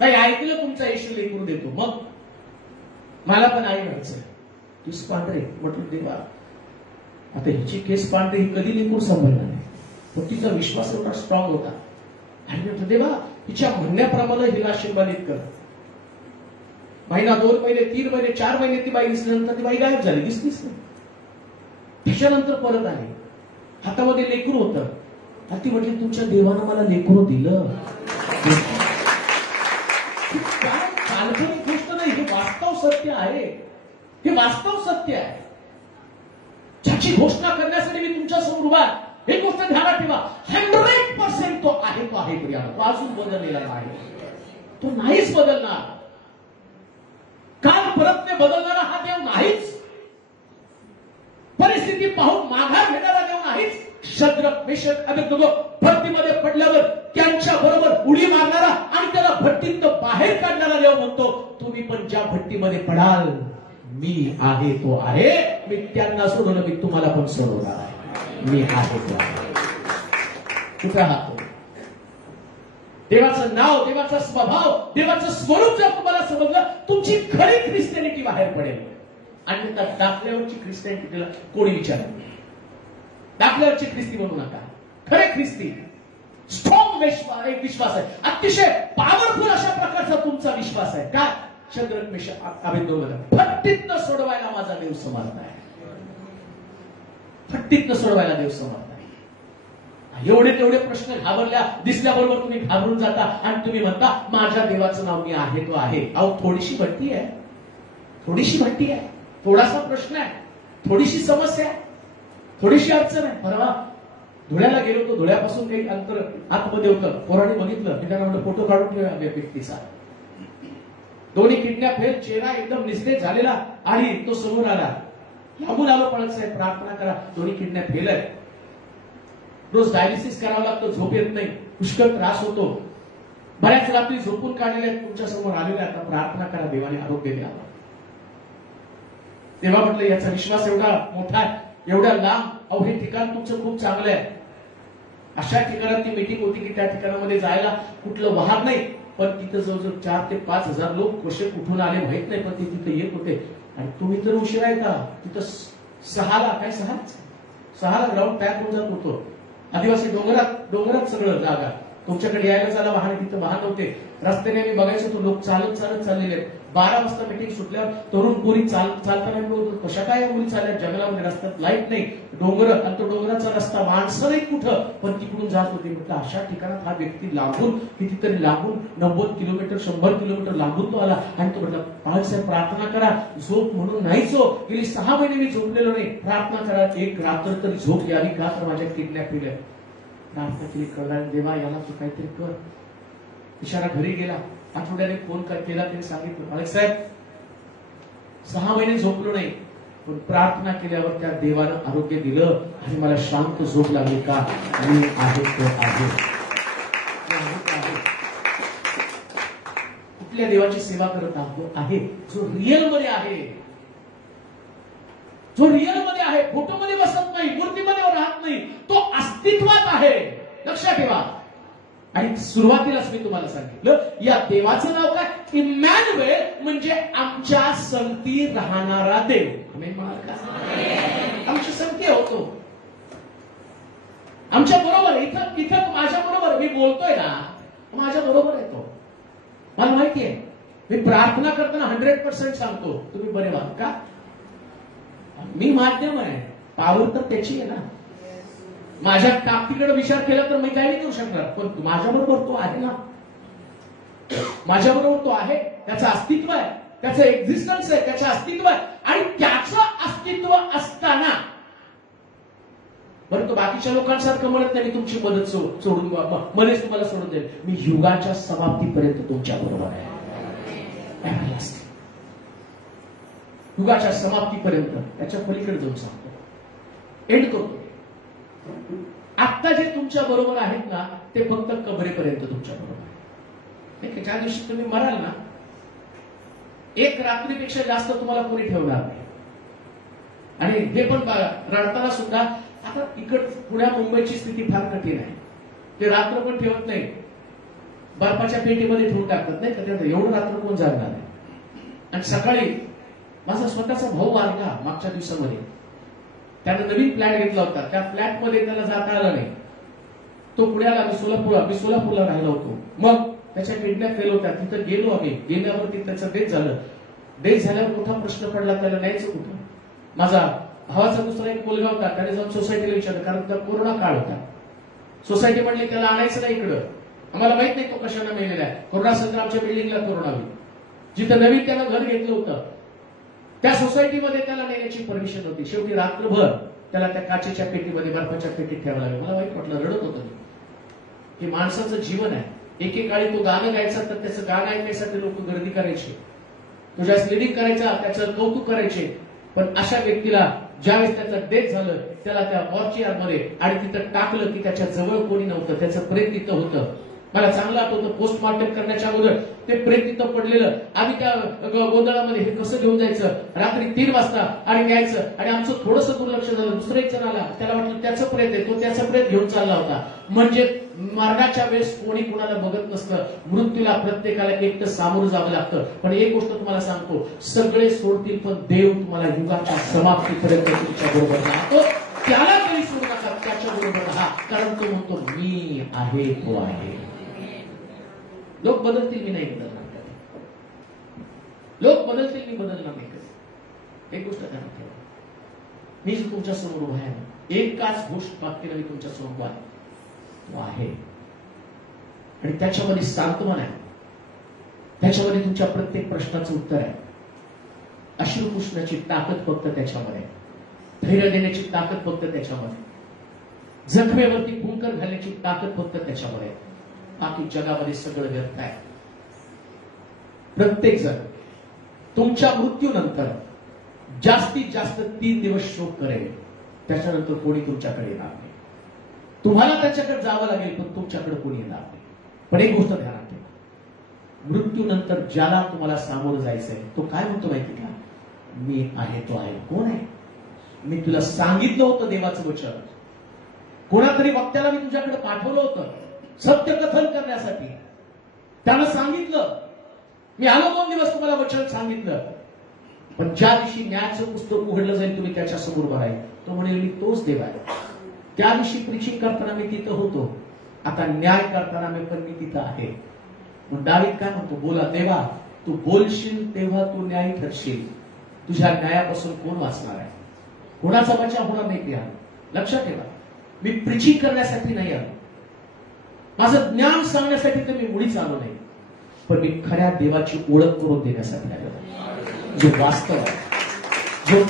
काही ऐकलं तुमचा येशू लेकरू देतो. मग मला पण आई व्हायचं. केस पांढरे, म्हटलं देवा आता हिची केस पांढरे, ही कधी लेकरू सांभाळणार नाही. पण तिचा विश्वास एवढा स्ट्रॉंग होता. आणि म्हटलं देवा हिच्या म्हणण्याप्रमाणे हिला आशीर्वादित कर. महिना, 2 महिने, 3 महिने, 4 महिने ती बाई दिसल्यानंतर ती बाई गायब झाली, दिसलीच नाही. त्याच्यानंतर परत आली, हातामध्ये लेकरू होतं. आणि ती म्हटली तुमच्या देवानं मला लेकरू दिलं. काय काल्पनिक गोष्ट नाही, हे वास्तव सत्य आहे. हे वास्तव सत्य आहे, ज्याची घोषणा करण्यासाठी मी तुमच्या समोर उभा. ही गोष्ट ध्यानात ठेवा, 100% तो आहे तो आहे. तो अजून बदललेला नाही, तो नाहीच बदलणार. काल परत बदलणारा हा देव नाहीच. परिस्थिती पाहून माघार घेणारा देव नाहीच. शद्रक, मेशक, अबेदnego भट्टीमध्ये पडल्यावर त्यांच्या बरोबर उडी मारणारा आणि त्याला भट्टीत बाहेर काढणारा देव म्हणतो तुम्ही पण ज्या भट्टीमध्ये पडाल मी आहे तो आहे. मी त्यांना सोडवलं, मी तुम्हाला पण सोडवणार आहे. मी आहे तो आहे. कुठे आहात? देवाचं नाव, देवाचा स्वभाव, देवाचं स्वरूप जर तुम्हाला समजलं, तुमची खरी ख्रिस्त्यानिटी बाहेर पडेल. आणि त्या दाखल्यावरची ख्रिस्त्यानिटीला कोणी विचारलं? दाखल्यावरची ख्रिस्ती म्हणू नका. खरे ख्रिस्ती स्ट्रॉंग एक विश्वास आहे, अतिशय पॉवरफुल अशा प्रकारचा तुमचा विश्वास आहे. काय? शद्रक, मेशक, अबेदnego फट्टीतनं सोडवायला माझा देव समर्थ आहे. फट्टीतनं सोडवायला देव समर्थ आहे. एवढे तेवढे प्रश्न घाबरल्या दिसल्याबरोबर तुम्ही घाबरून जाता आणि तुम्ही म्हणता माझ्या देवाचं नाव मी आहे तो आहे. अहो थोडीशी भट्टी आहे, थोडीशी भट्टी आहे, थोडासा प्रश्न आहे, थोडीशी समस्या आहे, थोडीशी अडचण आहे. परवा धुळ्याला गेलो होतो, धुळ्यापासून काही अंतर आतमध्ये होतं. पोराने बघितलं, मी त्यांना म्हटलं फोटो काढून ठेवा व्यक्तीचा. दोन्ही किडनॅप फेल, चेहरा एकदम निस्तेज झालेला आणि तो समोर आला. लागून आलो, पळत साहेब प्रार्थना करा, दोन्ही किडनॅप फेल आहे. रोज डायलिसिस करावं लागतं, झोप येत नाही, पुष्कळ त्रास होतो. बऱ्याच रात्री झोपून काढलेल्या आहेत, तुमच्या समोर आलेल्या, आता प्रार्थना करा, देवाने आरोग्य द्यावं. तेव्हा म्हटलं याचा विश्वास एवढा मोठा आहे, एवढ्या लांब. अहो हे ठिकाण तुमचं खूप चांगलं आहे. अशा ठिकाणात ती मीटिंग होती की त्या ठिकाणामध्ये जायला कुठलं वाहन नाही, पण तिथं जवळजवळ 4,000 ते 5,000 लोक कसे कुठून आले माहित नाही, पण ते तिथे येत होते. आणि तुम्ही तर उशीर आहे का? तिथं 6ला ग्राउंड पॅक होऊन जात होतो. आदिवासी डोंगरात सगळं जागा. तुमच्याकडे यायला जायला वाहन, तिथं वाहन होते. रस्त्याने मी बघायचो तो लोक चालत चाललेले. 12 वाजता मीटिंग सुटल्यावर तरुण पोरी चालताना कशा काय मुली चालल्या जंगलामध्ये, रस्त्यात लाईट नाही, डोंगर, आणि तो डोंगराचा रस्ता, माणसं नाही कुठं, पण तिकडून जात होते. म्हटलं अशा ठिकाणात हा व्यक्ती लांबून, कितीतरी लांबून, 90 किलोमीटर 100 किलोमीटर लांबून तो आला. आणि तो म्हटलं पालसाहेब प्रार्थना करा. झोप म्हणून नाहीच हो, गेली 6 महिने मी झोपलेलो नाही, प्रार्थना करा, एक रात्र तरी झोप यावी का, तर माझ्या किडनॅप केल्या. प्रार्थना केली, कळलं देवा याला तू काहीतरी कर. इशारा घरी गेला. आठवड्याने फोन केला, त्याने सांगितलं मालक साहेब 6 महिने झोपलो नाही, पण प्रार्थना केल्यावर त्या देवानं आरोग्य दिलं आणि मला शांत झोप लागली. का? मी आहे तो आहे. कुठल्या देवाची सेवा करत आहोत? आहे जो रिअल मध्ये आहे, जो रिअल मध्ये आहे, फोटोमध्ये बसत नाही, मूर्तीमध्ये राहत नाही, तो अस्तित्वात आहे. लक्षात ठेवा. आणि सुरुवातीलाच मी तुम्हाला सांगितलं या देवाचं नाव काय? इमॅन्युएल, म्हणजे आमच्या संगती राहणारा देव. आमेन म्हणाल का? आमची संगती होतो, आमच्या बरोबर. इथं माझ्या बरोबर मी बोलतोय ना, माझ्या बरोबर येतो. मला माहिती आहे, मी प्रार्थना करताना 100% सांगतो तुम्ही बरे व्हा. का? मी माध्यम आहे, पावर तर त्याची आहे ना. माझ्या ताकदीकडे विचार केला तर मी काही नाही करू शकणार, पण माझ्याबरोबर तो आहे ना. माझ्याबरोबर तो आहे, त्याचं अस्तित्व आहे, त्याचं एक्झिस्टन्स आहे, त्याचं अस्तित्व आहे. आणि त्याचं अस्तित्व असताना बरं तो बाकीच्या लोकांसारखं म्हणत नाही तुमची मदत सोडून मध्येच तुम्हाला सोडून देईल. मी युगाच्या समाप्तीपर्यंत तुमच्या बरोबर आहे. युगाच्या समाप्तीपर्यंत, त्याच्या पलीकडे जाऊन सांगतो, एंड करतो. आता जे तुमच्या बरोबर आहेत ना, ते फक्त कबरेपर्यंत तुमच्या बरोबर आहे. ज्या दिवशी तुम्ही मराल ना, एक रात्रीपेक्षा जास्त तुम्हाला कोणी ठेवणार नाही. आणि हे पण रडताना सुद्धा, आता इकड पुण्या मुंबईची स्थिती फार कठीण आहे. ते रात्र पण ठेवत नाही, बर्फाच्या पेटीमध्ये ठेवून टाकतात नाही का. एवढं रात्र कोण जागणार नाही. आणि सकाळी माझा स्वतःचा भाऊ वारला मागच्या दिवसामध्ये. त्यानं नवीन फ्लॅट घेतला होता, त्या फ्लॅटमध्ये त्याला जाता आलं नाही. तो पुण्याला, मी सोलापूरला राहिला होतो. मग त्याच्या किडनॅप फेल होत्या, तिथं गेलो आम्ही. गेल्यावरती त्याचं डेथ झालं. डेथ झाल्यावर मोठा प्रश्न पडला, त्याला न्यायचं कुठं. माझा भावाचा दुसरा एक मुलगा होता, त्याने जाऊन सोसायटीला विचारलं, कारण त्या कोरोना काळ होता. सोसायटी म्हणली त्याला आणायचं नाही इकडं, आम्हाला माहित नाही तो कशाने मेलेला आहे. कोरोना संदर्भात आमच्या बिल्डिंगला कोरोना होईल. जिथं नवीन त्यानं घर घेतलं होतं त्या सोसायटीमध्ये त्याला नेण्याची परमिशन होती. शेवटी रात्रभर त्याला त्या काचेच्या पेटीमध्ये, बर्फाच्या पेटीत ठेवावं लागलं. मला वाईट वाटलं, रडत होतं. हे माणसाचं जीवन आहे. एकेकाळी तो गाणं गायचा तर त्याचं गाणं ऐकण्यासाठी लोक गर्दी करायचे, तो ज्या लिडिंग करायचा त्याचं कौतुक करायचे. पण अशा व्यक्तीला ज्यावेळेस त्याचं डेथ झालं, त्याला त्या मॉर्चियारमध्ये आणि तिथं टाकलं की त्याच्या जवळ कोणी नव्हतं, त्याचं प्रेत तिथं होतं. मला चांगलं आठवतं, पोस्टमॉर्टम करण्याच्या अगोदर ते प्रेत तिथं पडलेलं. आम्ही त्या गोंधळामध्ये हे कसं घेऊन जायचं, रात्री 3 वाजता आणि न्यायचं. आणि आमचं थोडंसं दुर्लक्ष झालं. दुसरं एक जण आला, त्याला वाटलं त्याचं प्रेत आहे, तो त्याचं प्रेत घेऊन चालला होता. म्हणजे मरणाच्या वेळेस कोणी कुणाला बघत नसतं. मृत्यूला प्रत्येकाला एकटं सामोरं जावं लागतं. पण एक गोष्ट तुम्हाला सांगतो, सगळे सोडतील पण देव तुम्हाला युगाच्या समाप्तीपर्यंत तुमच्या बरोबर राहतो. त्याला काही सोडू नका, त्याच्या बरोबर राहा, कारण तो म्हणतो मी आहे, तो आहे. लोक बदलतील, मी नाही बदलणार. लोक बदलतील, मी बदलणार नाही. एक गोष्ट ध्यानात ठेवा, मी जो तुमच्या समोर उभा आहे, एकाच गोष्ट बाकीला मी तुमच्या समोर उभा आहे, तो आहे. आणि त्याच्यामध्ये सांत्वन आहे, त्याच्यामध्ये तुमच्या प्रत्येक प्रश्नाचं उत्तर आहे. अश्रू पुसण्याची ताकद फक्त त्याच्यामध्ये, धैर्य देण्याची ताकद फक्त त्याच्यामध्ये, जखमेवरती फुंकर घालण्याची ताकद फक्त त्याच्यामध्ये. बाकी जगामध्ये सगळं व्यर्थ आहे. प्रत्येक जण तुमच्या मृत्यूनंतर जास्तीत जास्त 3 दिवस शोक करेल, त्याच्यानंतर कोणी तुमच्याकडे येणार नाही. तुम्हाला त्याच्याकडे जावं लागेल, पण तुमच्याकडे कोणी येणार नाही. पण एक गोष्ट ध्यानात ठेवा, मृत्यूनंतर ज्याला तुम्हाला सामोरं जायचंय तो काय म्हणतो माहिती का? मी आहे, तो आहे. कोण आहे? मी तुला सांगितलं होतं देवाचं वचन, कोणातरी वक्त्याला मी तुझ्याकडे पाठवलं होतं सत्य कथन करण्यासाठी. त्यानं सांगितलं, मी आलो 2 दिवस तुम्हाला वचन सांगितलं, पण ज्या दिवशी न्यायाचं पुस्तक उघडलं जाईल तुम्ही त्याच्या समोर भराय. तो म्हणेल मी तोच देव आहे. त्या दिवशी प्रीचिंग करताना मी तिथं होतो, आता न्याय करताना मी पण मी तिथं आहे. मग दावीद काय म्हणतो, बोला देवा, तू बोलशील तेव्हा तू न्यायी ठरशील. तुझ्या न्यायापासून कोण वाचणार आहे? कोणाचा बचाव होणार नाही. प्रिया लक्षात ठेवा, मी प्रीचिंग करण्यासाठी नाही आलो, माझं ज्ञान सांगण्यासाठी तर मी मुळीच आलो नाही, पण मी खऱ्या देवाची ओळख करून देण्यासाठी आलो, जो वास्तव आहे, जो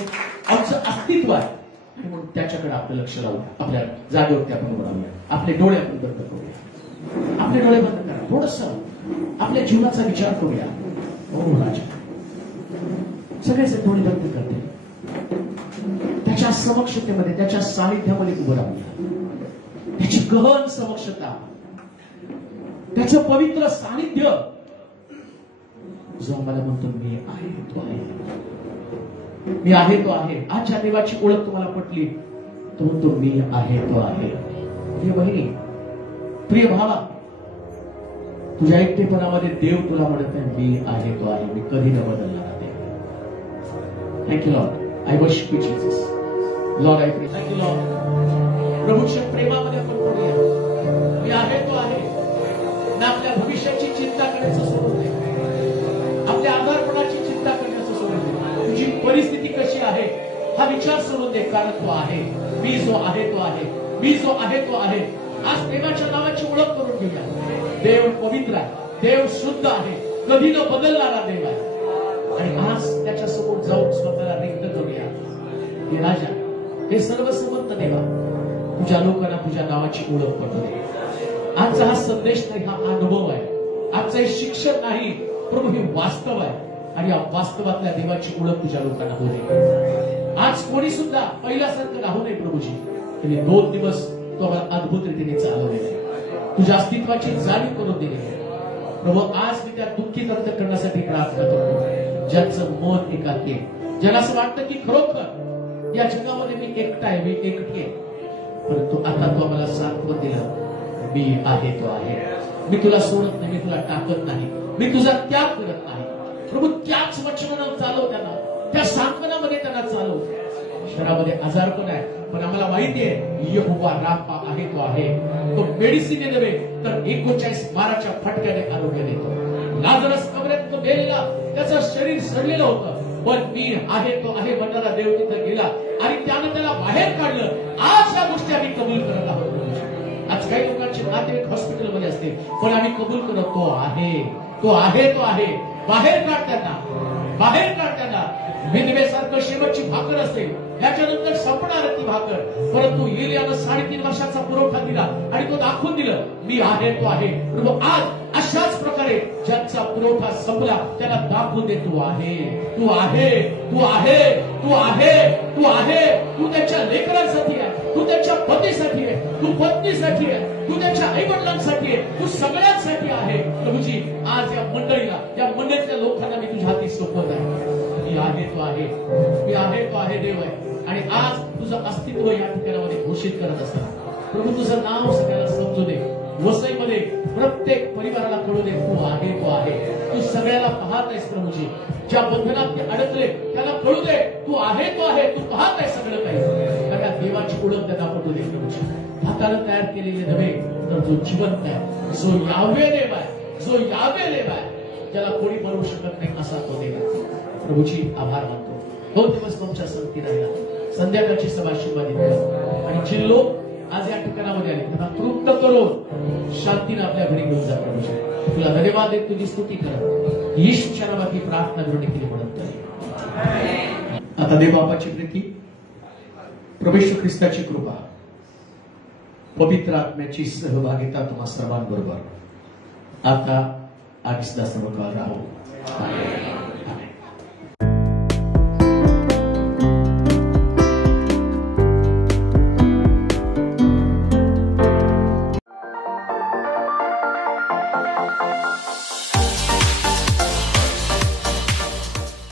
आमचं अस्तित्व आहे. आणि म्हणून त्याच्याकडे आपलं लक्ष लावूया, आपल्या जागेवरती आपण उभं राहूया, आपले डोळे आपण बंद करूया, आपले डोळे बंद करा, थोडस आपल्या जीवनाचा विचार करूया. हो राजा, सगळेच डोळे बंद करते, त्याच्या समक्षतेमध्ये, त्याच्या सानिध्यामध्ये उभं राहूया. त्याची गहन समक्षता, त्याचं पवित्र सानिध्य, जो आम्हाला म्हणतो मी आहे तो आहे, मी आहे तो आहे. आज ज्या देवाची ओळख तुम्हाला पटली, तो म्हणतो मी आहे तो आहे. प्रिय बहिणी, प्रिय भावा, तुझ्या एकटेपणामध्ये देव तुला म्हणत आहे मी आहे तो आहे, मी कधी न बदलणार देव. Thank you Lord, I worship you Jesus. Lord I pray. Thank you Lord. प्रभूच्या प्रेमामध्ये आपण पडूया. मी आहे तो आहे. ना आपल्या भविष्याची चिंता करायचं सोडून दे, आपल्या आधारपणाची चिंता करण्याचं सोडून दे, तुझी परिस्थिती कशी आहे हा विचार सोडून दे, कारण तो आहे. मी जो आहे तो आहे, मी जो आहे तो आहे. आज देवाच्या नावाची ओळख करून घेऊया. देव पवित्र आहे, देव शुद्ध आहे, कधी न बदलणारा देव आहे. आणि आज त्याच्या समोर जाऊन स्वतःला रिक्त करूया. हे राजा, हे सर्वसमर्थ देवा, तुझ्या लोकांना तुझ्या नावाची ओळख पटू दे. आजचा हा संदेश नाही, हा अनुभव आहे. आजचं हे शिक्षण नाही प्रभू, हे वास्तव आहे. आणि या वास्तवातल्या देवाची ओळख तुझ्या लोकांना होऊ दे. आज कोणी सुद्धा पहिल्यासारखं राहू नये प्रभूजी. त्यांनी 2 दिवस तो आम्हाला अद्भुत रीतीने चालवलेला आहे, तुझ्या अस्तित्वाची जाणीव करून दिली आहे. प्रभू, आज मी त्या दुःखी दत्त करण्यासाठी प्रार्थना करतो, ज्यांचं मन एकाकी आहे, ज्यांना असं वाटतं की खरोखर या जगामध्ये मी एकटा आहे, मी एकटी आहे. परंतु आता तो आम्हाला सांत्वन दिलं, मी आहे तो आहे. मी तुला सोडत नाही, मी तुला टाकत नाही, मी तुझा त्याग करत नाही. प्रभू, त्याच वचनानं चालव त्यांना, त्या सांत्वनामध्ये त्यांना चालव. शहरामध्ये आजारपण आहे, पण आम्हाला माहिती आहे यहोवा राफा आहे तो आहे. तो मेडिसिन नव्हे तर 39 माराच्या फटक्याने आरोग्य देतो. लाजरस कबरेत तो गेलेला, त्याचं शरीर सडलेलं होतं, पण मी आहे तो आहे म्हणणारा देव तिथं गेला आणि त्यानं त्याला बाहेर काढलं. आज या गोष्टी आम्ही कबूल करत आहोत. आज काही लोकांचे नातेवाईक हॉस्पिटलमध्ये असते, पण आम्ही कबूल करत तो आहे, तो आहे, तो आहे. बाहेर काढताना, बाहेर काढताना विधवेसारखं शेवटची भाकर असते, त्याच्यानंतर संपणार ती भाकर. परंतु एलियानं 3.5 वर्षाचा पुरवठा दिला आणि तो दाखवून दिलं मी आहे तो आहे. प्रभू, आज अशाच प्रकारे ज्यांचा पुरवठा संपला त्याला दाखवून दे तू आहे, तू आहे, तू आहे, तू आहे, तू आहे. तू त्याच्या लेकरांसाठी आहे, तू त्याच्या पतीसाठी आहे, तू पत्नीसाठी आहे, तू त्याच्या आई वडिलांसाठी आहे, तू सगळ्यांसाठी आहे. प्रभूजी, आज या मंडळीला, या मंडळीतल्या लोकांना मी तुझ्या हाती सोपवत आहे. मी आहे तो आहे, मी आहे तो आहे देव आहे. आणि आज तुझं अस्तित्व या ठिकाणामध्ये घोषित करत असताना प्रभू तुझं नाव सगळ्याला समजू दे. वसईमध्ये प्रत्येक परिवाराला कळू दे तू आहे तो आहे. तू सगळ्याला पाहत आहेस प्रभूजी. ज्या बंधनात ते अडकले त्याला कळू दे तू आहे तो आहे, तू पाहत आहे सगळं काही. त्या देवाची ओळख त्यांना पटू दे प्रभूजी. हाताला तयार केलेले नव्हे तर जो जिवंत आहे, जो यावे देव आहे, जो यावे देव आहे, ज्याला कोणी बनवू शकत नाही असा तो देव आहे. प्रभूजी आभार मानतो. 2 दिवस तुमच्या संगती राहिला, संध्याकाळची सभा आशीर्वादित करा. आणि जे लोक आज या ठिकाणामध्ये आले त्यांना तृप्त करून शांतीने आपल्या घरी घेऊन जा प्रभूजी. तुला धन्यवाद देत तुझी स्तुती करत येशूच्या नावात ही प्रार्थना करून केली म्हणत. आता देवबापाची प्रीती, प्रभू येशू ख्रिस्ताची कृपा, पवित्र आत्म्याची सहभागिता तुम्हा सर्वांबरोबर आता आधी सुद्धा सर्व काळ राहो.